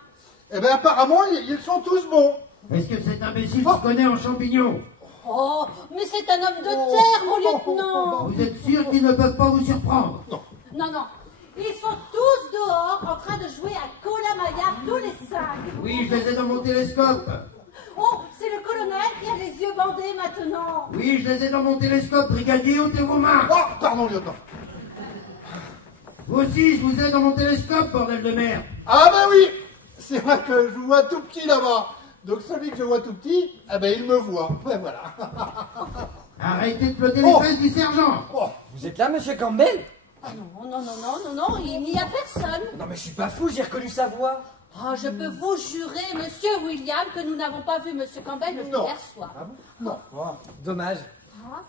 Eh bien, apparemment, ils sont tous bons. Est-ce que cet imbécile se connaît en champignons? Oh, mais c'est un homme de terre, mon lieutenant. Vous êtes sûr qu'ils ne peuvent pas vous surprendre? Non, non. Ils sont tous dehors en train de jouer à Colamaillard tous les 5. Oui, je les ai dans mon télescope. Oh, c'est le colonel qui a les yeux bandés maintenant. Oui, je les ai dans mon télescope. Brigadier, ôtez vos mains. Oh, pardon, lieutenant. Vous aussi, je vous ai dans mon télescope, bordel de merde. Ah ben oui, c'est vrai que je vois tout petit là-bas. Donc celui que je vois tout petit, eh ben il me voit. Ouais, voilà. Arrêtez de flotter les fesses du sergent. Vous êtes là, monsieur Campbell? Ah non, non, non, non, non, non, il n'y a personne. Non, mais je suis pas fou, j'ai reconnu sa voix. Oh, je peux vous jurer, monsieur William, que nous n'avons pas vu monsieur Campbell depuis hier soir. Non. Oh, dommage.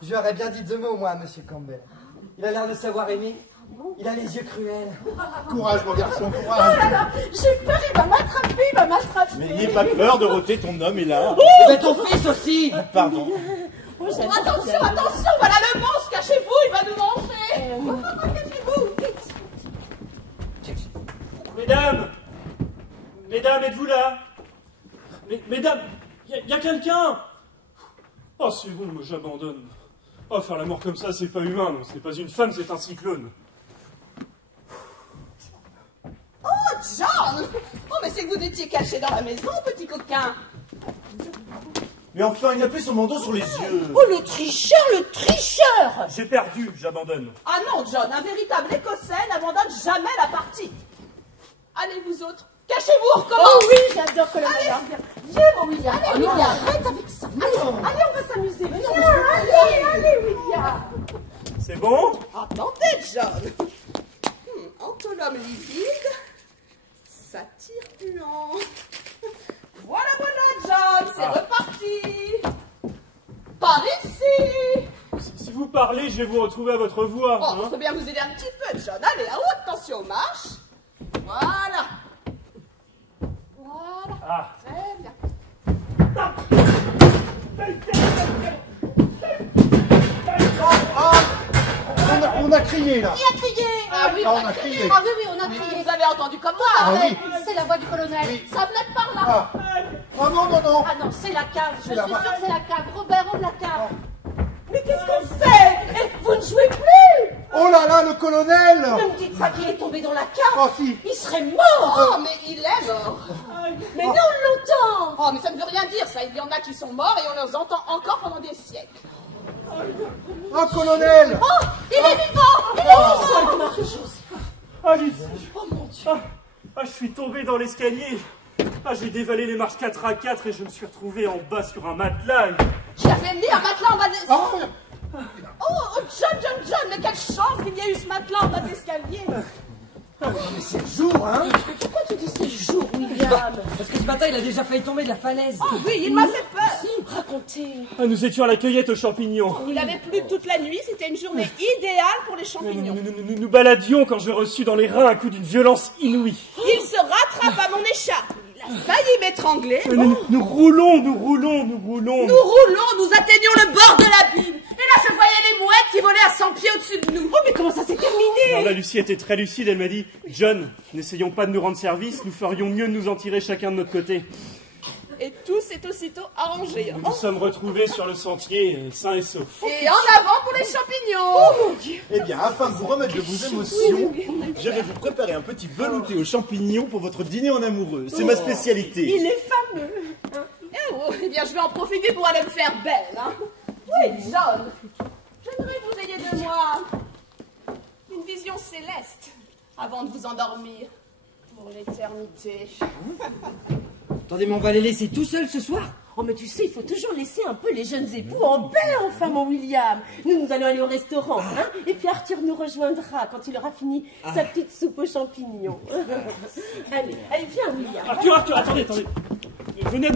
Je lui aurais bien dit 2 mots, moi, à monsieur Campbell. Il a l'air de savoir aimer. Il a les yeux cruels. Courage, mon garçon, Oh courage. là là, j'ai peur, il va m'attraper, Mais n'ayez pas peur, Dorothée, ton homme est là. Mais ton fils aussi. Pardon. Attention, attention, voilà le monstre, cachez-vous, il va nous manger. Cachez-vous, vite. Mesdames, êtes-vous là? Mesdames, y a quelqu'un? Oh, c'est bon, moi j'abandonne. Oh, faire la mort comme ça, c'est pas humain, non, c'est pas une femme, c'est un cyclone. Oh, John! Oh, mais c'est que vous étiez caché dans la maison, petit coquin. Mais enfin, il n'a plus son manteau sur les yeux. Oh, le tricheur, le tricheur. J'ai perdu, j'abandonne. Ah non, John, un véritable Écossais n'abandonne jamais la partie. Allez, vous autres, cachez-vous, on recommence. Oh oui, j'adore Colamaillard. Viens, mon William. Allez, William, arrête avec ça. Allez, on va s'amuser. Viens, allez, William. C'est bon? Attendez, John. Antonome livide, satire puant. Voilà, John, c'est reparti. Par ici. Si vous parlez, je vais vous retrouver à votre voix. Oh, je peux bien vous aider un petit peu, John. Allez, à haute tension, marche. Voilà. Voilà. Ah. Très bien. On a crié là. Qui a crié? Ah oui, on a crié. Ah oui, oui, on a crié. Vous avez entendu comme moi. Ah oui. C'est la voix du colonel. Oui. Ça venait de par là. Ah non, non, non. Ah non, c'est la cave. Je suis la sûre voix. que c'est la cave. Robert, ouvre la cave. Mais qu'est-ce qu'on fait? Vous ne jouez plus. Oh là là, le colonel. Ne me dites pas qu'il est tombé dans la cave. Oh si. Il serait mort. Oh, mais il est mort. Mais non, on l'entend. Oh, mais ça ne veut rien dire, ça. Il y en a qui sont morts et on les entend encore pendant des siècles. Oh, colonel. Oh, il est vivant. Il est vivant. Ah, Lucie. Oh mon Dieu. Ah, je suis tombé dans l'escalier. Ah, j'ai dévalé les marches 4 à 4 et je me suis retrouvé en bas sur un matelas. J'avais mis un matelas en bas des... Oh, Oh, John, mais quelle chance qu'il y ait eu ce matelas en bas de l'escalier. C'est le jour, hein? Pourquoi tu dis c'est le jour, William? Parce que ce matin, il a déjà failli tomber de la falaise. Oh oui, il m'a fait peur. Racontez. Ah, nous étions à la cueillette aux champignons. Il avait plu toute la nuit, c'était une journée idéale pour les champignons. Nous baladions quand je reçus dans les reins un coup d'une violence inouïe. Il se rattrape à mon écharpe. Il a failli m'étrangler. Nous roulons. Nous roulons, nous atteignons le bord de l'abîme. Et là, je voyais les mouettes qui volaient à 100 pieds au-dessus de nous. Oh, mais comment ça s'est terminé? Alors là, Lucie était très lucide, elle m'a dit « John, n'essayons pas de nous rendre service, nous ferions mieux de nous en tirer chacun de notre côté. » Et tout s'est aussitôt arrangé. Nous nous sommes retrouvés sur le sentier, sains et saufs. Et en avant pour les champignons. Oh mon Dieu. Eh bien, afin de vous remettre de vos émotions, je vais vous préparer un petit velouté aux champignons pour votre dîner en amoureux. C'est ma spécialité. Il est fameux. Eh bien, je vais en profiter pour aller me faire belle. Hein. Oui, John, j'aimerais que vous ayez de moi une vision céleste avant de vous endormir pour l'éternité. Attendez, mais on va les laisser tout seuls ce soir? Oh, mais tu sais, il faut toujours laisser un peu les jeunes époux en paix, enfin, mon William. Nous allons aller au restaurant, hein, et puis Arthur nous rejoindra quand il aura fini sa petite soupe aux champignons. Allez, viens, William. Arthur, attendez. Venez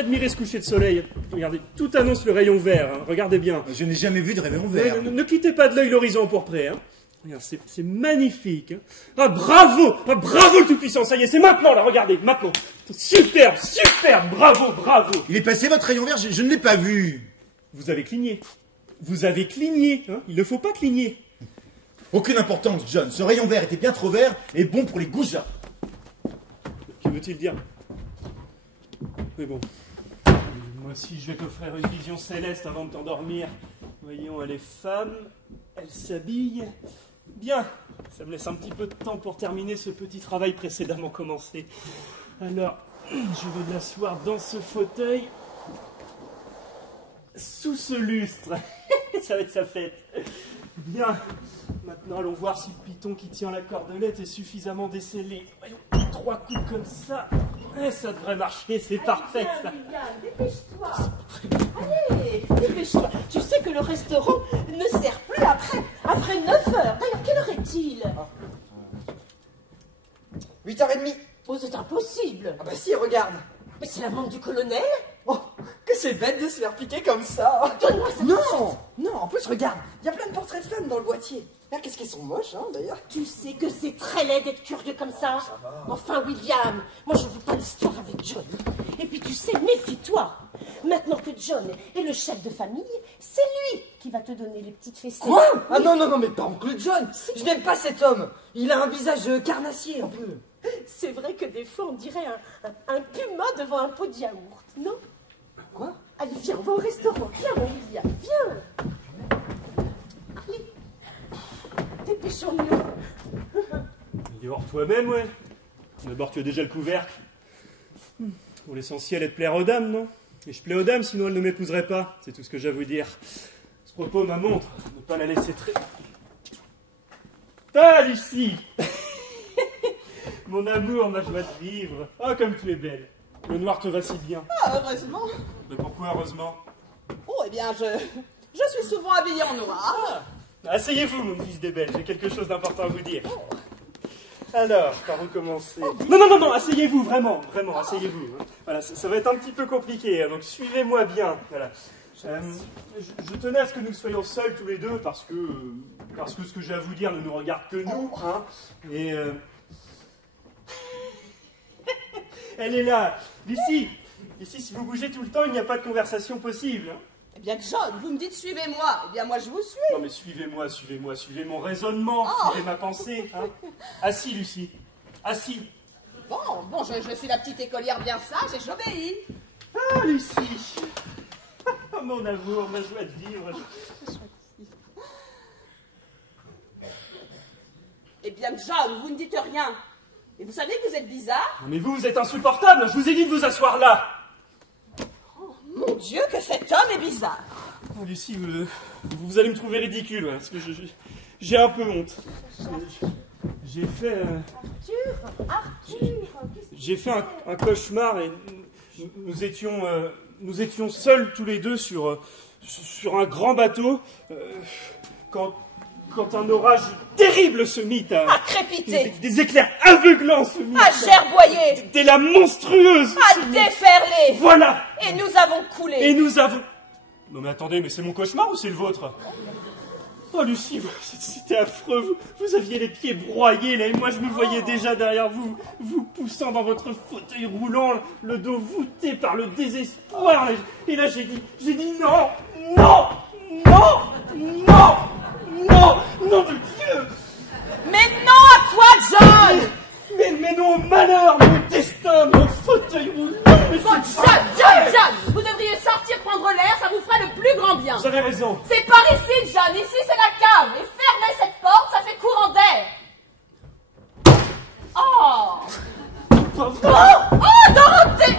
admirer ce coucher de soleil. Regardez, tout annonce le rayon vert, hein. Regardez bien. Je n'ai jamais vu de rayon vert. Ne quittez pas de l'œil l'horizon pourprès, hein. Regarde, c'est magnifique. Hein. Ah, bravo le Tout-Puissant, ça y est, c'est maintenant, là, regardez, maintenant. Superbe, bravo. Il est passé votre rayon vert, je ne l'ai pas vu. Vous avez cligné, hein. Il ne faut pas cligner. Aucune importance, John. Ce rayon vert était bien trop vert et bon pour les goujats. Que veut-il dire? Mais bon, moi aussi je vais t'offrir une vision céleste avant de t'endormir. Voyons, elle est femme, elle s'habille. Bien, ça me laisse un petit peu de temps pour terminer ce petit travail précédemment commencé. Alors, je vais l'asseoir dans ce fauteuil, sous ce lustre. Ça va être sa fête. Bien, maintenant allons voir si le piton qui tient la cordelette est suffisamment décellé. Voyons, 3 coups comme ça. Ça devrait marcher, c'est parfait ça. Dépêche-toi. Allez, dépêche-toi. Tu sais que le restaurant ne sert plus après 9 heures. D'ailleurs, quelle heure est-il? 8h30. Oh, c'est impossible. Ah bah si, regarde. Mais c'est la montre du colonel. Oh, que c'est bête de se faire piquer comme ça. Donne-moi ça. Non, en plus, regarde, il y a plein de portraits de femmes dans le boîtier. Regarde, qu'est-ce qu'ils sont moches, hein, d'ailleurs. Tu sais que c'est très laid d'être curieux comme ça. Enfin, William, moi je veux pas d'histoire avec John. Et puis tu sais, méfie-toi. Maintenant que John est le chef de famille, c'est lui qui va te donner les petites fessées. Quoi? Ah non, mais pas oncle John. Je n'aime pas cet homme. Il a un visage carnassier, un peu. C'est vrai que des fois on dirait un puma devant un pot de yaourt, non? Quoi? Allez, viens, on va au restaurant. Viens, mon William, viens. Allez, dépêchons-nous. Dehors toi-même, ouais. D'abord, tu as déjà le couvercle. Pour l'essentiel est de plaire aux dames, non? Et je plais aux dames, sinon elles ne m'épouseraient pas. C'est tout ce que j'ai à vous dire. À ce propos, ma montre, ne pas la laisser très... Ah, Lucie. Mon amour, ma joie de vivre. Ah, comme tu es belle. Le noir te va si bien. Ah, heureusement. Mais pourquoi heureusement? Oh, eh bien, je suis souvent habillée en noir. Asseyez-vous, mon fils des belles, j'ai quelque chose d'important à vous dire. Alors, par où commencer? Non, asseyez-vous, vraiment, asseyez-vous. Hein. Voilà, ça va être un petit peu compliqué, hein, donc suivez-moi bien. Voilà. Je tenais à ce que nous soyons seuls tous les deux, parce que ce que j'ai à vous dire ne nous regarde que nous. Hein, et... Elle est là, Lucie, si vous bougez tout le temps, il n'y a pas de conversation possible. Hein. Eh bien, John, vous me dites suivez-moi. Eh bien, moi, je vous suis. Non, mais suivez-moi, suivez mon raisonnement, suivez ma pensée. Hein. Assis, Lucie, assis. Bon, je suis la petite écolière bien sage et j'obéis. Ah, Lucie. Mon amour, ma joie de vivre. Eh bien, John, vous ne dites rien. Et vous savez que vous êtes bizarre? Non, mais vous êtes insupportable, je vous ai dit de vous asseoir là. Oh, mon Dieu, que cet homme est bizarre. Oh, Lucie, vous allez me trouver ridicule, ouais, parce que j'ai un peu honte. J'ai fait... Arthur. J'ai fait un cauchemar et nous étions seuls tous les deux sur un grand bateau quand un orage terrible se mit à crépiter. Des éclairs aveuglants se mit à gerboyer. Des lames monstrueuses à déferler. Voilà. Et nous avons coulé. Non mais attendez, mais c'est mon cauchemar ou c'est le vôtre? Oh Lucie, c'était affreux, vous aviez les pieds broyés là, et moi je me voyais déjà derrière vous, vous poussant dans votre fauteuil roulant, le dos voûté par le désespoir, et là j'ai dit non de Dieu. Mais non à quoi, John? Mais non au malheur, mon destin, mon fauteuil roulant. John, vous devriez sortir prendre l'air, ça vous ferait le plus grand bien. Vous avez raison. C'est par ici, John, ici c'est la cave, et fermez cette porte, ça fait courant d'air. Oh, Dorothée.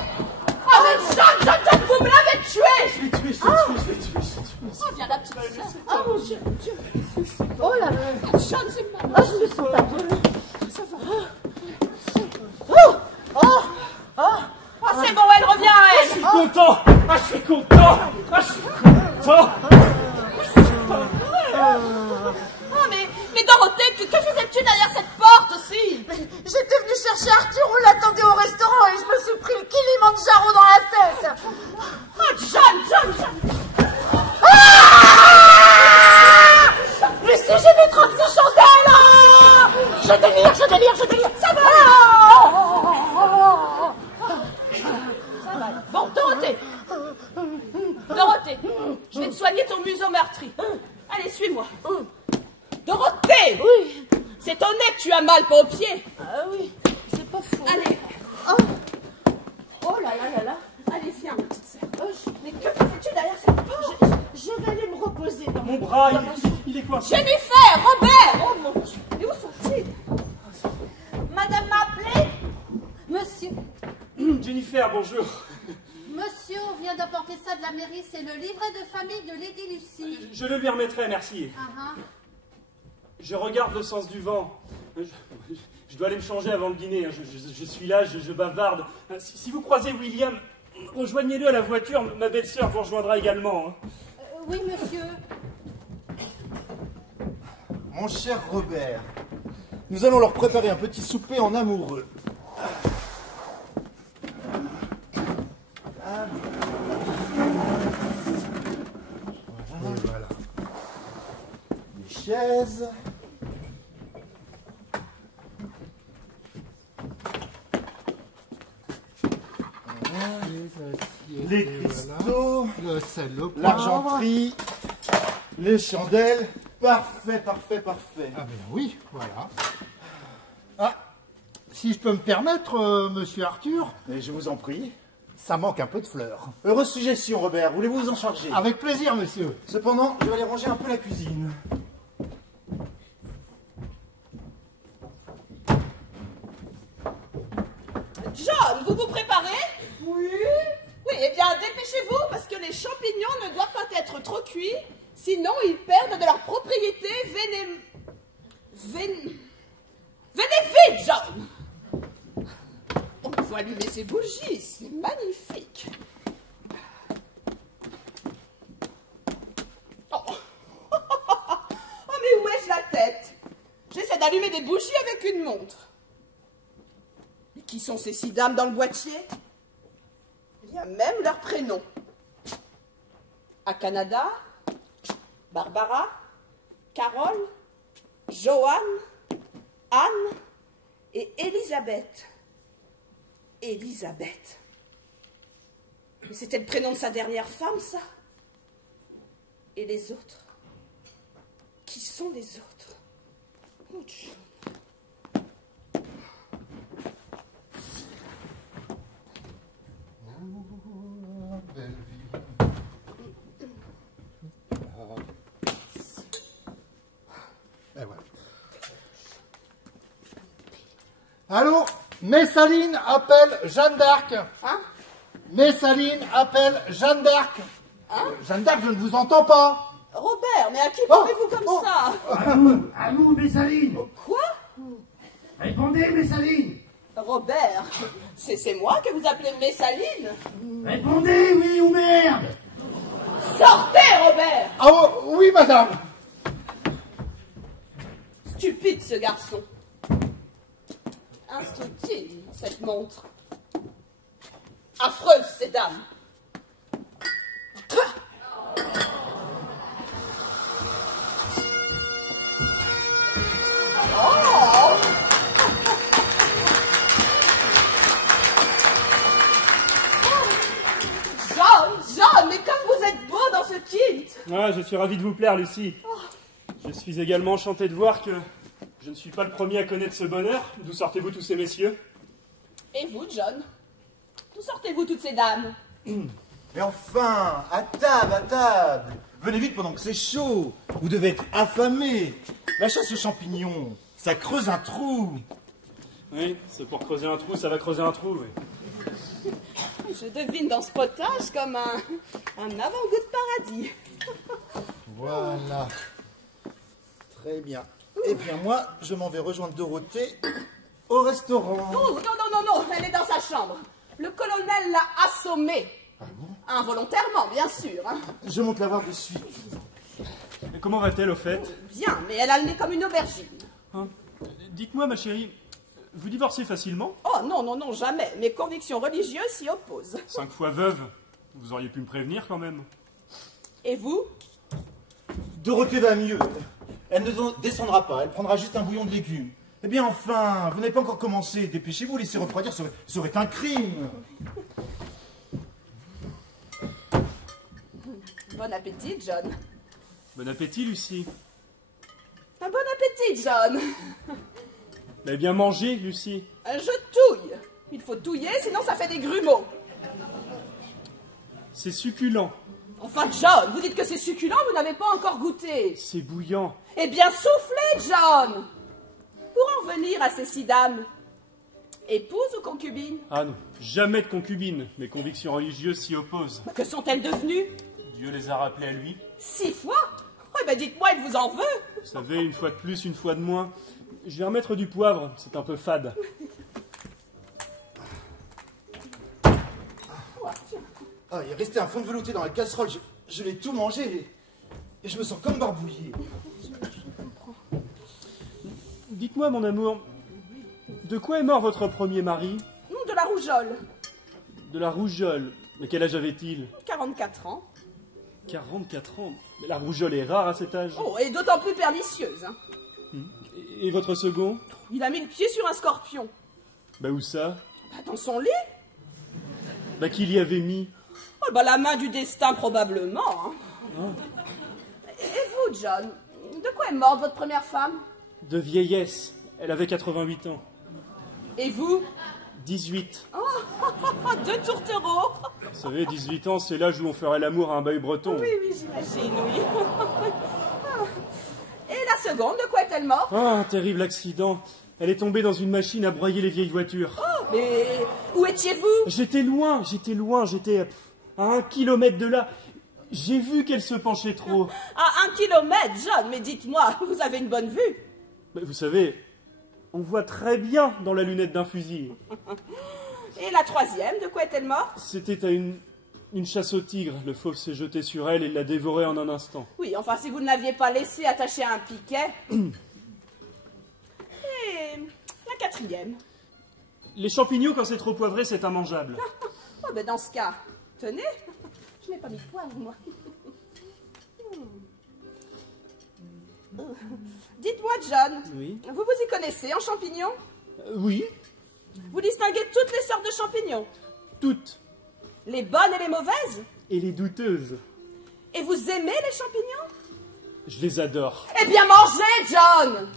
Oh, mais John, vous me l'avez tué. Je l'ai tué. Oh, viens la petite sœur. Oh mon Dieu. Oh là là. John, c'est mal. Oh, je me sens pas bien. Ça va. content. Ah, je suis content. Ah, je suis content. Oh, mais Dorothée, que faisais-tu derrière cette porte aussi? J'étais venue chercher Arthur, on l'attendait au restaurant et je me suis pris le Kilimandjaro dans la tête. Oh, John. Ah Lucie, j'ai vu 36 chandelles. Ah je délire. Ça va. Ça va. Bon, Dorothée, je vais te soigner ton museau meurtri. Allez, suis-moi. Dorothée! Oui. C'est ton nez que tu as mal, pas au pied. Ah oui, c'est pas faux. Allez. Oh là. Allez, viens, ma petite sœur. Mais que fais-tu derrière cette porte? Je vais aller me reposer dans Mon bras, il est coincé. Jennifer, Robert! Oh mon Dieu, mais où sont-ils? Madame m'a appelé? Monsieur. Jennifer, bonjour. Monsieur, on vient d'apporter ça de la mairie. C'est le livret de famille de Lady Lucie. Je le lui remettrai, merci. Je regarde le sens du vent. Je dois aller me changer avant le dîner. Je suis là, je bavarde. Si vous croisez William, rejoignez-le à la voiture. Ma belle-sœur vous rejoindra également. Oui, monsieur. Mon cher Robert, nous allons leur préparer un petit souper en amoureux. Voilà. Les chaises. Les cristaux. Le sel, le poivre. L'argenterie. Les chandelles. Parfait. Ah ben oui, voilà. Ah, si je peux me permettre, monsieur Arthur. Mais je vous en prie. Ça manque un peu de fleurs. Heureuse suggestion, Robert. Voulez-vous vous en charger? Avec plaisir, monsieur. Cependant, je vais aller ranger un peu la cuisine. John, vous vous préparez? Oui. Oui, eh bien, dépêchez-vous, parce que les champignons ne doivent pas être trop cuits, sinon ils perdent de leur propriété Venez vite, John! On peut allumer ces bougies, c'est magnifique. Oh. Oh, mais où ai-je la tête? J'essaie d'allumer des bougies avec une montre. Mais qui sont ces 6 dames dans le boîtier? Il y a même leur prénom. À Canada, Barbara, Carole, Joanne, Anne et Elisabeth. Elisabeth. Mais c'était le prénom de sa dernière femme, ça. Et les autres? Qui sont les autres? Oh, Dieu. Belle vie. Et voilà. Allô? Messaline appelle Jeanne d'Arc. Hein? Messaline appelle Jeanne d'Arc. Hein? Jeanne d'Arc, je ne vous entends pas. Robert, mais à qui parlez-vous comme ça? À vous, Messaline. Quoi? Répondez, Messaline. Robert, c'est moi que vous appelez Messaline? Répondez, oui ou merde. Sortez, Robert! Ah oh, oui, madame. Stupide, ce garçon. Instructive, cette montre. Affreuse, ces dames. Oh! John, mais comme vous êtes beau dans ce kit! Ah, je suis ravi de vous plaire, Lucie. Je suis également enchanté de voir que je ne suis pas le premier à connaître ce bonheur. D'où sortez-vous tous ces messieurs? Et vous, John? D'où sortez-vous toutes ces dames? Mais enfin, à table. Venez vite pendant que c'est chaud. Vous devez être affamés. La chasse aux champignons, ça creuse un trou. Oui, c'est pour creuser un trou, ça va creuser un trou, oui. Je devine dans ce potage comme un avant-goût de paradis. Voilà. Très bien. Eh bien, moi, je m'en vais rejoindre Dorothée au restaurant. Oh, non, elle est dans sa chambre. Le colonel l'a assommée. Ah bon? Involontairement, bien sûr. Hein. Je monte la voir de suite. Et comment va-t-elle, au fait? Bien, mais elle a le nez comme une aubergine. Hein? Dites-moi, ma chérie, vous divorcez facilement? Oh non, non, non, jamais. Mes convictions religieuses s'y opposent. 5 fois veuve, vous auriez pu me prévenir quand même. Et vous? Dorothée va mieux. Elle ne descendra pas, elle prendra juste un bouillon de légumes. Eh bien enfin, vous n'avez pas encore commencé. Dépêchez-vous, laisser refroidir serait un crime. Bon appétit, John. Bon appétit, Lucie. Un bon appétit, John. Vous avez bien mangé, Lucie? Je touille. Il faut touiller, sinon ça fait des grumeaux. C'est succulent. Enfin, John, vous dites que c'est succulent, vous n'avez pas encore goûté. C'est bouillant. Eh bien, soufflez, John. Pour en venir à ces 6 dames, épouse ou concubine? Ah non, jamais de concubine. Mes convictions religieuses s'y opposent. Que sont-elles devenues? Dieu les a rappelées à lui. 6 fois? Oh, ben dites-moi, il vous en veut. Vous savez, une fois de plus, une fois de moins. Je vais remettre du poivre, c'est un peu fade. Ah, il est resté un fond de velouté dans la casserole. Je l'ai tout mangé et je me sens comme barbouillé. Dites-moi, mon amour, de quoi est mort votre premier mari? De la rougeole. De la rougeole. Mais quel âge avait-il? 44 ans. 44 ans. Mais la rougeole est rare à cet âge. Oh, et d'autant plus pernicieuse. Hein. Et votre second? Il a mis le pied sur un scorpion. Bah où ça? Dans son lit. Bah qui l'y avait mis? Oh, bah la main du destin probablement. Hein. Oh. Et vous, John, de quoi est morte votre première femme? De vieillesse. Elle avait 88 ans. Et vous? 18. Oh, 2 tourtereaux. Vous savez, 18 ans, c'est l'âge où on ferait l'amour à un bail breton. Oui, oui, j'imagine, oui. Et la seconde, de quoi est-elle morte? Oh, un terrible accident. Elle est tombée dans une machine à broyer les vieilles voitures. Oh, mais où étiez-vous? J'étais loin, j'étais à 1 kilomètre de là. J'ai vu qu'elle se penchait trop. À 1 kilomètre, John, mais dites-moi, vous avez une bonne vue? Mais vous savez, on voit très bien dans la lunette d'un fusil. Et la troisième, de quoi est-elle morte? C'était à une chasse au tigre. Le fauve s'est jeté sur elle et l'a dévorée en un instant. Oui, enfin, si vous ne l'aviez pas laissée attachée à un piquet. Et la quatrième? Les champignons, quand c'est trop poivré, c'est immangeable. Oh, ben dans ce cas, tenez, je n'ai pas mis de poivre, moi. Dites-moi, John, Oui. vous vous y connaissez en champignons? Oui, Vous distinguez toutes les sortes de champignons? toutes. Les bonnes et les mauvaises? Et les douteuses. Et vous aimez les champignons? Je les adore. Eh bien, mangez, John!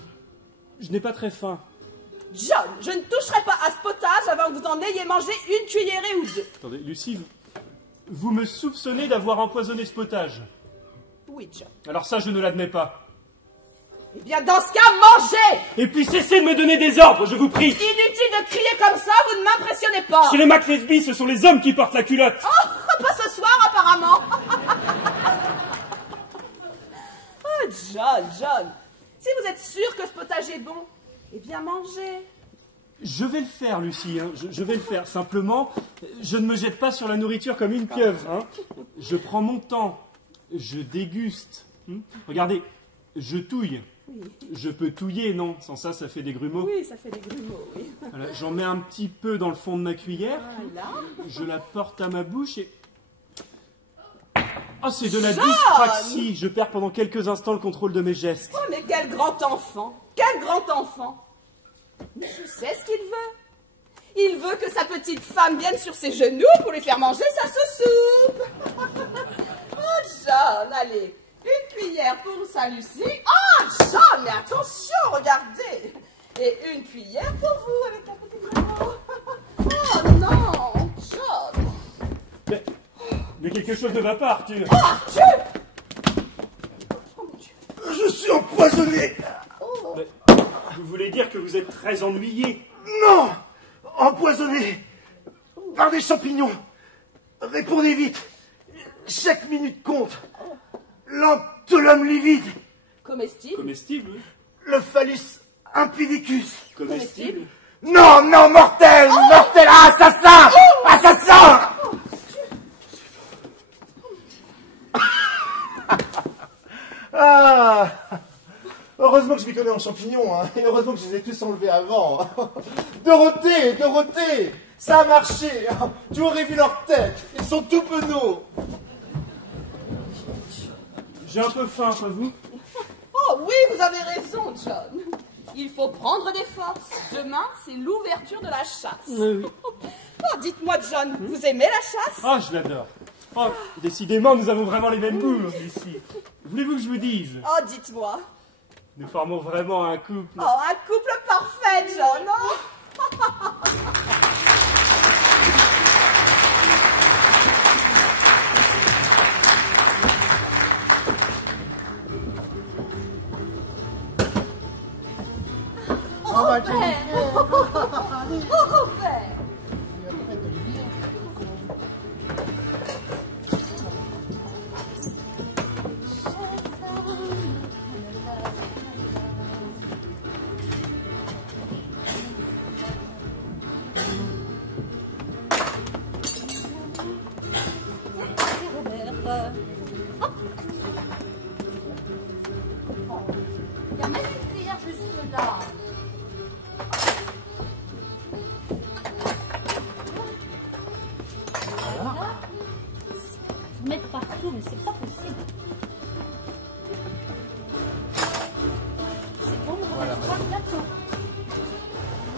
Je n'ai pas très faim. John, je ne toucherai pas à ce potage avant que vous en ayez mangé une cuillerée ou 2. Attendez, Lucie, vous me soupçonnez d'avoir empoisonné ce potage. Oui, John. Alors ça, je ne l'admets pas. Eh bien, dans ce cas, mangez! Et puis cessez de me donner des ordres, je vous prie. Inutile de crier comme ça, vous ne m'impressionnez pas. Chez les McLesby, ce sont les hommes qui portent la culotte. Oh, pas ce soir, apparemment. Oh, John, si vous êtes sûr que ce potage est bon, eh bien, mangez. Je vais le faire, Lucie, hein. Je vais le faire. Simplement, je ne me jette pas sur la nourriture comme une pieuvre. Hein. Je prends mon temps. Je déguste. Regardez, je touille. Oui. Je peux touiller, non? Sans ça, ça fait des grumeaux. Oui, ça fait des grumeaux, oui. Voilà, j'en mets un petit peu dans le fond de ma cuillère. Voilà. Je la porte à ma bouche et... Oh, c'est de la John! dyspraxie. Je perds pendant quelques instants le contrôle de mes gestes. Oh, mais quel grand enfant! Quel grand enfant! Mais je sais ce qu'il veut. Il veut que sa petite femme vienne sur ses genoux pour lui faire manger sa soupe. Oh, John, allez. Une cuillère pour sa Lucie. Oh, John, mais attention, regardez. Et une cuillère pour vous avec la petite maman. Oh, non, John. Mais quelque chose ne va pas, Arthur. Oh, Arthur! Oh, mon Dieu. Je suis empoisonné. Mais vous voulez dire que vous êtes très ennuyé? Non, empoisonné par des champignons. Répondez vite. Chaque minute compte. L'antulum livide. Comestible? Comestible, oui. Le phallus impidicus. Comestible. Non, non, mortel, mortel, assassin, assassin. Heureusement que je m'y connais en champignons, hein, et heureusement que je les ai tous enlevés avant. Dorothée, Dorothée, ça a marché. Tu aurais vu leur tête, ils sont tout penauds. J'ai un peu faim, pas vous? Oh oui, vous avez raison, John. Il faut prendre des forces. Demain, c'est l'ouverture de la chasse. Oui. Oh, dites-moi, John, vous aimez la chasse? Ah, je l'adore. Oh, décidément, nous avons vraiment les mêmes goûts ici. Voulez-vous que je vous dise? Oh, dites-moi. Nous formons vraiment un couple. Oh, un couple parfait, John. Oh. Robert. Oh, Robert. Il y a même une cuillère juste là. Voilà. Faut mettre partout, mais c'est pas possible. C'est bon, voilà. Là, bientôt.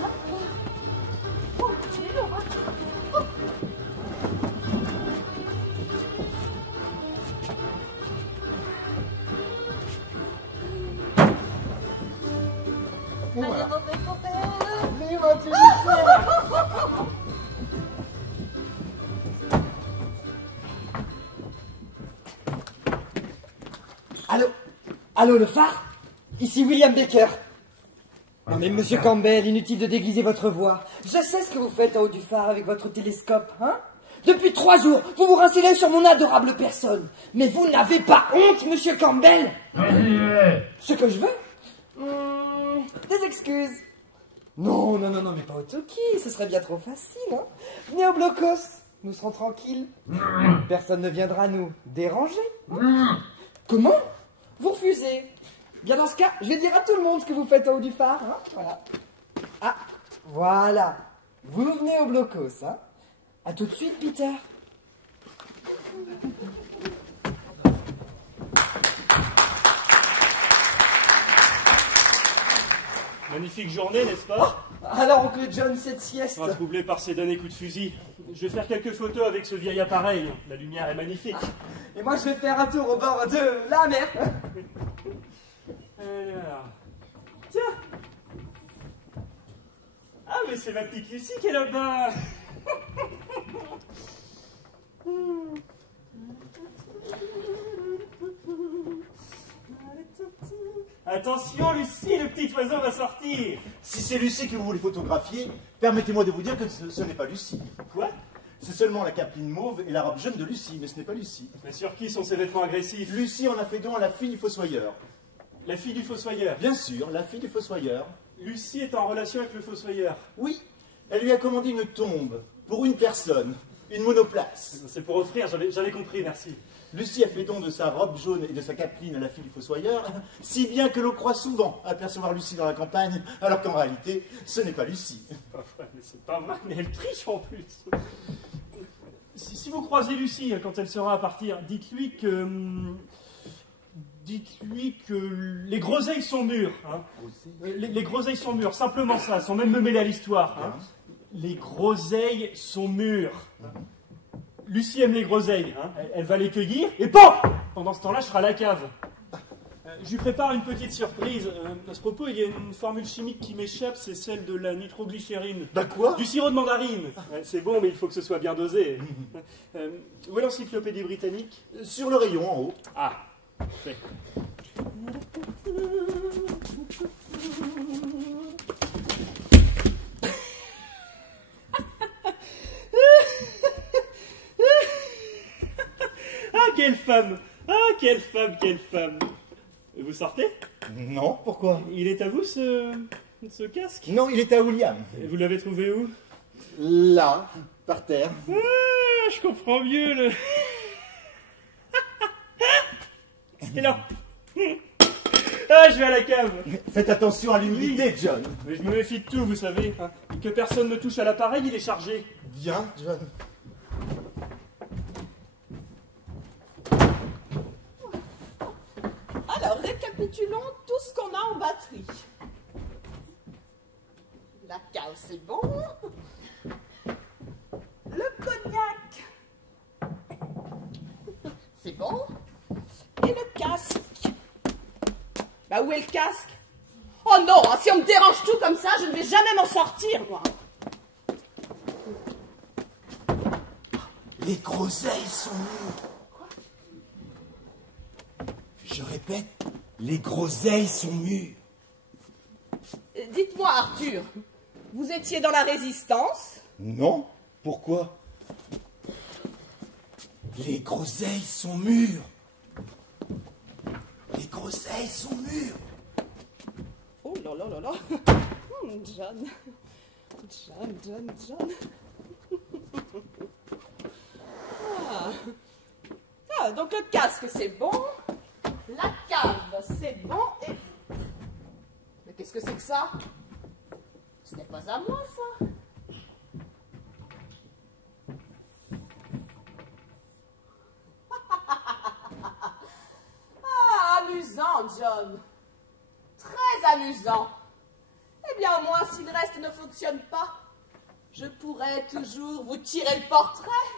Là. Oh, tu es lourd, hein. Oh. Allez, Voilà. Robert. Viva Tunisie. Allô? Allô, le phare? Ici William Baker. Non mais monsieur Campbell, inutile de déguiser votre voix. Je sais ce que vous faites en haut du phare avec votre télescope, hein? Depuis 3 jours, vous vous rincez sur mon adorable personne. Mais vous n'avez pas honte, monsieur Campbell? Ce que je veux? Des excuses. Non, mais pas au Toki, ce serait bien trop facile, hein? Venez au blocos, nous serons tranquilles. Personne ne viendra nous déranger. Comment? Vous refusez? Bien dans ce cas, je vais dire à tout le monde ce que vous faites en haut du phare, hein? Voilà. Ah, voilà. Vous venez au blocos, hein? À tout de suite, Peter. Magnifique journée, n'est-ce pas? Alors, oncle John, cette sieste. Troublé par ces derniers coups de fusil. Je vais faire quelques photos avec ce vieil appareil. La lumière est magnifique. Et moi, je vais faire un tour au bord de la mer. Alors... Tiens! Ah, mais c'est ma petite Lucie qui est là-bas! Attention, Lucie, le petit oiseau va sortir! Si c'est Lucie que vous voulez photographier, permettez-moi de vous dire que ce n'est pas Lucie. Quoi? C'est seulement la capeline mauve et la robe jaune de Lucie, mais ce n'est pas Lucie. Mais sur qui sont ces vêtements agressifs? Lucie en a fait don à la fille du fossoyeur. La fille du fossoyeur? Bien sûr, la fille du fossoyeur. Lucie est en relation avec le fossoyeur? Oui, elle lui a commandé une tombe pour une personne, une monoplace. C'est pour offrir, j'avais compris, merci. Lucie a fait don de sa robe jaune et de sa capeline à la fille du fossoyeur, si bien que l'on croit souvent apercevoir Lucie dans la campagne, alors qu'en réalité, ce n'est pas Lucie. Pas vrai, mais c'est pas vrai, mais elle triche en plus. Si vous croisez Lucie quand elle sera à partir, dites-lui que les groseilles sont mûres. Hein. Les groseilles sont mûres, simplement ça, sans même me mêler à l'histoire. Hein. Les groseilles sont mûres. Lucie aime les groseilles. Hein. Elle va les cueillir et PAM! Pendant ce temps-là, je serai à la cave. Je lui prépare une petite surprise. À ce propos, il y a une formule chimique qui m'échappe, c'est celle de la nitroglycérine. Bah quoi? Du sirop de mandarine. C'est bon, mais il faut que ce soit bien dosé. Où est l'encyclopédie britannique? Sur le rayon en haut. Ah, fait. Ah, quelle femme! Ah, quelle femme, quelle femme! Vous sortez? Non, pourquoi? Il est à vous, ce casque? Non, il est à William. Et vous l'avez trouvé où? Là, par terre. Ah, je comprends mieux le... C'est là. Ah, je vais à la cave. Faites attention à l'humidité, John. Mais je me méfie de tout, vous savez. Hein. Que personne ne touche à l'appareil, il est chargé. Bien, John. Alors, récapitulons tout ce qu'on a en batterie. La cave, c'est bon. Le cognac, c'est bon. Et le casque. Bah, où est le casque? Oh non, hein, si on me dérange tout comme ça, je ne vais jamais m'en sortir, moi. Les groseilles sont mûres. Je répète, les groseilles sont mûres. Dites-moi, Arthur, vous étiez dans la résistance? Non? Pourquoi? Les groseilles sont mûres. Les groseilles sont mûres. Oh là là là là. John. Ah, donc le casque, c'est bon. La cave, c'est bon. Et... Mais qu'est-ce que c'est que ça? Ce n'est pas à moi, ça. Ah, amusant, John. Très amusant. Eh bien, au moins, si le reste ne fonctionne pas, je pourrais toujours vous tirer le portrait.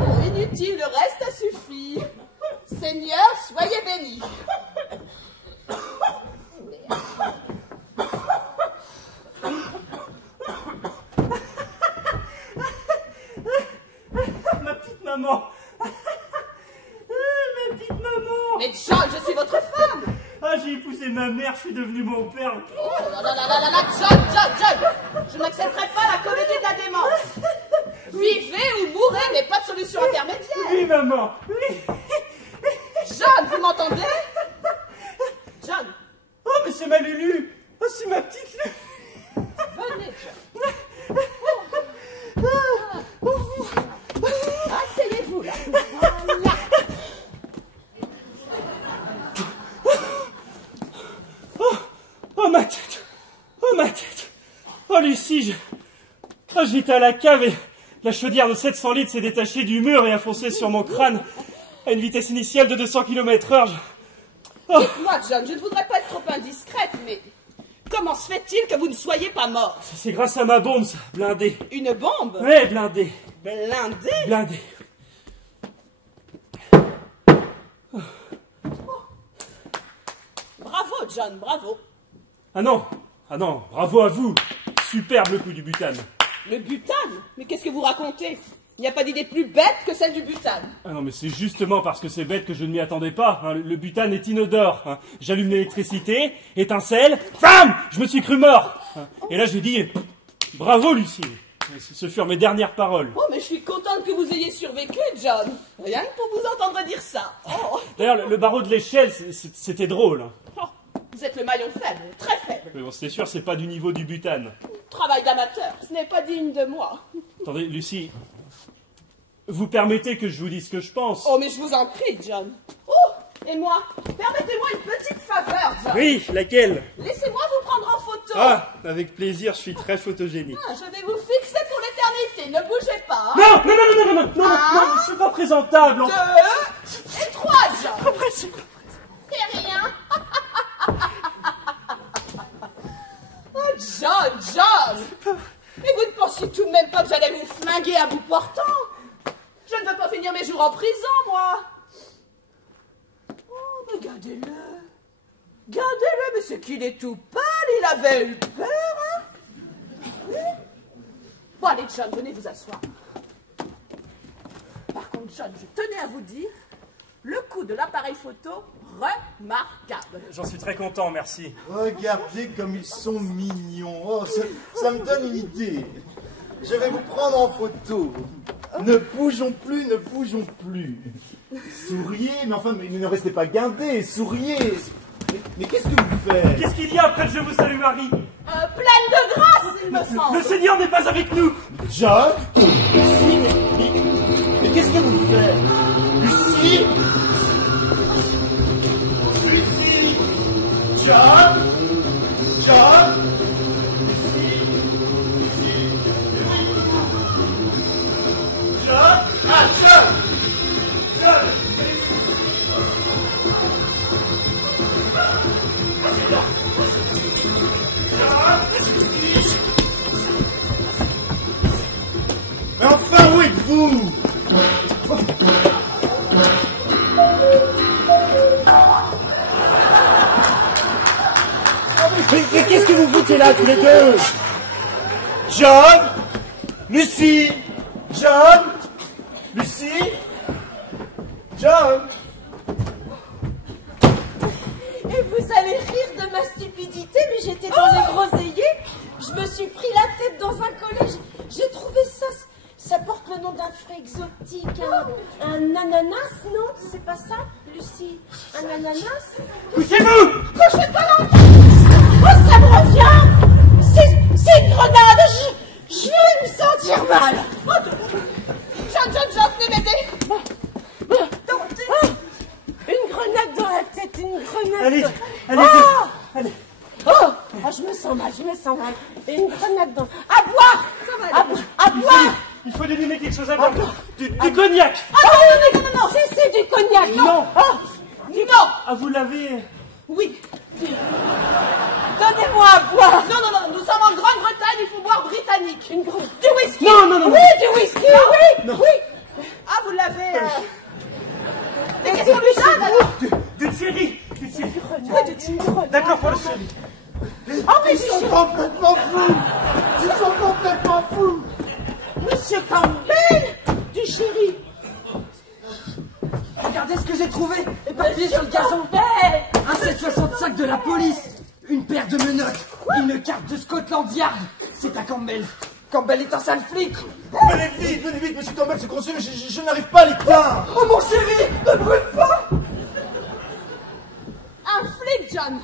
Oh, inutile, le reste a suffi. Seigneur, soyez bénis. Ma petite maman. Ma petite maman. Mais John, je suis votre femme. Ah, j'ai épousé ma mère, je suis devenu mon père. Oh là là là là là, John. Je n'accepterai pas la comédie de la démence. Vivez ou mourrez, mais pas de solution intermédiaire. Oui, maman. Oui. John, vous m'entendez? John. Oh, mais c'est ma Lulu. Oh, c'est ma petite Lulu. Venez, John. Asseyez-vous là. Voilà. Oh, ma tête. Oh, ma tête. Oh, Lucie, j'étais à la cave et la chaudière de 700 litres s'est détachée du mur et a foncé sur mon crâne à une vitesse initiale de 200 km/h. Oh. Dites-moi, John, je ne voudrais pas être trop indiscrète, mais comment se fait-il que vous ne soyez pas mort? C'est grâce à ma bombe, ça, blindée. Une bombe? Ouais, blindée. Blindée? Blindée. Oh. Bravo, John, bravo. Ah non, bravo à vous. Superbe le coup du butane. Le butane? Mais qu'est-ce que vous racontez? Il n'y a pas d'idée plus bête que celle du butane. Ah non, mais c'est justement parce que c'est bête que je ne m'y attendais pas. Hein. Le butane est inodore. Hein. J'allume l'électricité, étincelle, bam! Je me suis cru mort. Hein. Et là, j'ai dit, bravo, Lucie. Ce furent mes dernières paroles. Oh, mais je suis contente que vous ayez survécu, John. Rien que pour vous entendre dire ça. Oh. D'ailleurs, le barreau de l'échelle, c'était drôle. Hein. Oh, vous êtes le maillon faible, très faible. Mais bon, c'est sûr, c'est pas du niveau du butane. Travail d'amateur, ce n'est pas digne de moi. Attendez, Lucie, vous permettez que je vous dise ce que je pense? Oh, mais je vous en prie, John. Oh, et moi, permettez-moi une petite faveur, John. Oui, laquelle? Laissez-moi vous prendre en photo. Ah, avec plaisir, je suis très photogénique. Ah, je vais vous fixer pour l'éternité, ne bougez pas. Hein. Non, je suis pas présentable. 2 et 3, John. Et rien. Oh, John. Mais vous ne pensiez tout de même pas que j'allais vous flinguer à bout portant? Je ne veux pas finir mes jours en prison, moi. Oh, mais regardez-le. Regardez-le, mais c'est qu'il est tout pâle, il avait eu peur, hein. Oui. Bon, allez, John, venez vous asseoir. Par contre, John, je tenais à vous dire, le coup de l'appareil photo, remarquable. J'en suis très content, merci. Regardez comme ils sont mignons. Oh, ça me donne une idée. Je vais vous prendre en photo. Ne bougeons plus. Souriez, mais enfin, mais ne restez pas guindés, souriez. Mais qu'est-ce que vous faites? Qu'est-ce qu'il y a après le Je vous salue Marie? Pleine de grâce, il me semble. Le Seigneur n'est pas avec nous. John? Lucie? Mais qu'est-ce que vous faites? Lucie? John. Ah, John. Mais enfin, où êtes-vous? Mais qu'est-ce que vous foutez là, tous les deux? John, Lucie, John, Lucie, John. Et vous allez rire de ma stupidité, mais j'étais dans les groseilliers. Je me suis pris la tête dans un collège. J'ai trouvé ça. Ça porte le nom d'un fruit exotique. Un ananas, non? C'est pas ça, Lucie? Un ananas? Poussez-vous! Oh, ça me revient! C'est une grenade! Je vais me sentir mal! John, venez m'aider. Une grenade dans la tête, une grenade. Allez, allez. Je me sens mal. Et une grenade dans... À boire! À boire! Il faut deviner quelque chose à boire. Du cognac. Non, c'est du cognac. Non. Non. Ah, vous l'avez. Oui. Donnez-moi à boire. Non, nous sommes en Grande-Bretagne, il faut boire britannique. Du whisky. Non. Oui, du whisky, oui. Ah, vous l'avez... Mais qu'est-ce qu'on lui donne alors? Du sherry. D'accord pour le sherry. Mais Ils sont complètement fous. Monsieur Campbell, du chéri. Regardez ce que j'ai trouvé. Éparpillé sur le gazon. Un 765 de la police. Une paire de menottes. Et une carte de Scotland Yard. C'est à Campbell. Campbell est un sale flic. Venez vite, monsieur Campbell, se consume, je n'arrive pas à l'éteindre. Oh mon chéri, ne brûle pas. Un flic, John.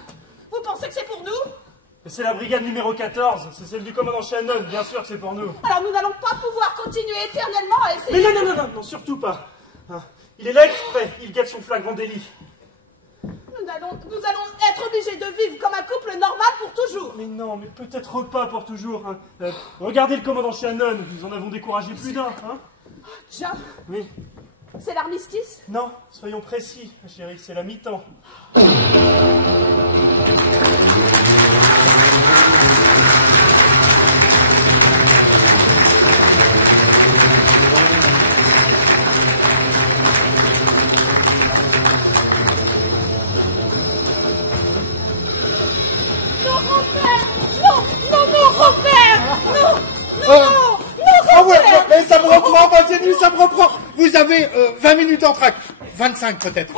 Vous pensez que c'est pour nous? C'est la brigade numéro 14. C'est celle du commandant Shannon. Bien sûr que c'est pour nous. Alors nous n'allons pas pouvoir continuer éternellement à essayer... Mais non, surtout pas. Hein. Il est là exprès. Il guette son flagrant délit. Nous allons être obligés de vivre comme un couple normal pour toujours. Mais non, mais peut-être pas pour toujours. Hein. Regardez le commandant Shannon. Nous en avons découragé plus d'un. Hein. John, Oui. c'est l'armistice? Non, soyons précis, chérie. C'est la mi-temps. Ah ouais, mais ça me reprend, continue, ça me reprend. Vous avez 20 minutes en trac. 25 peut-être.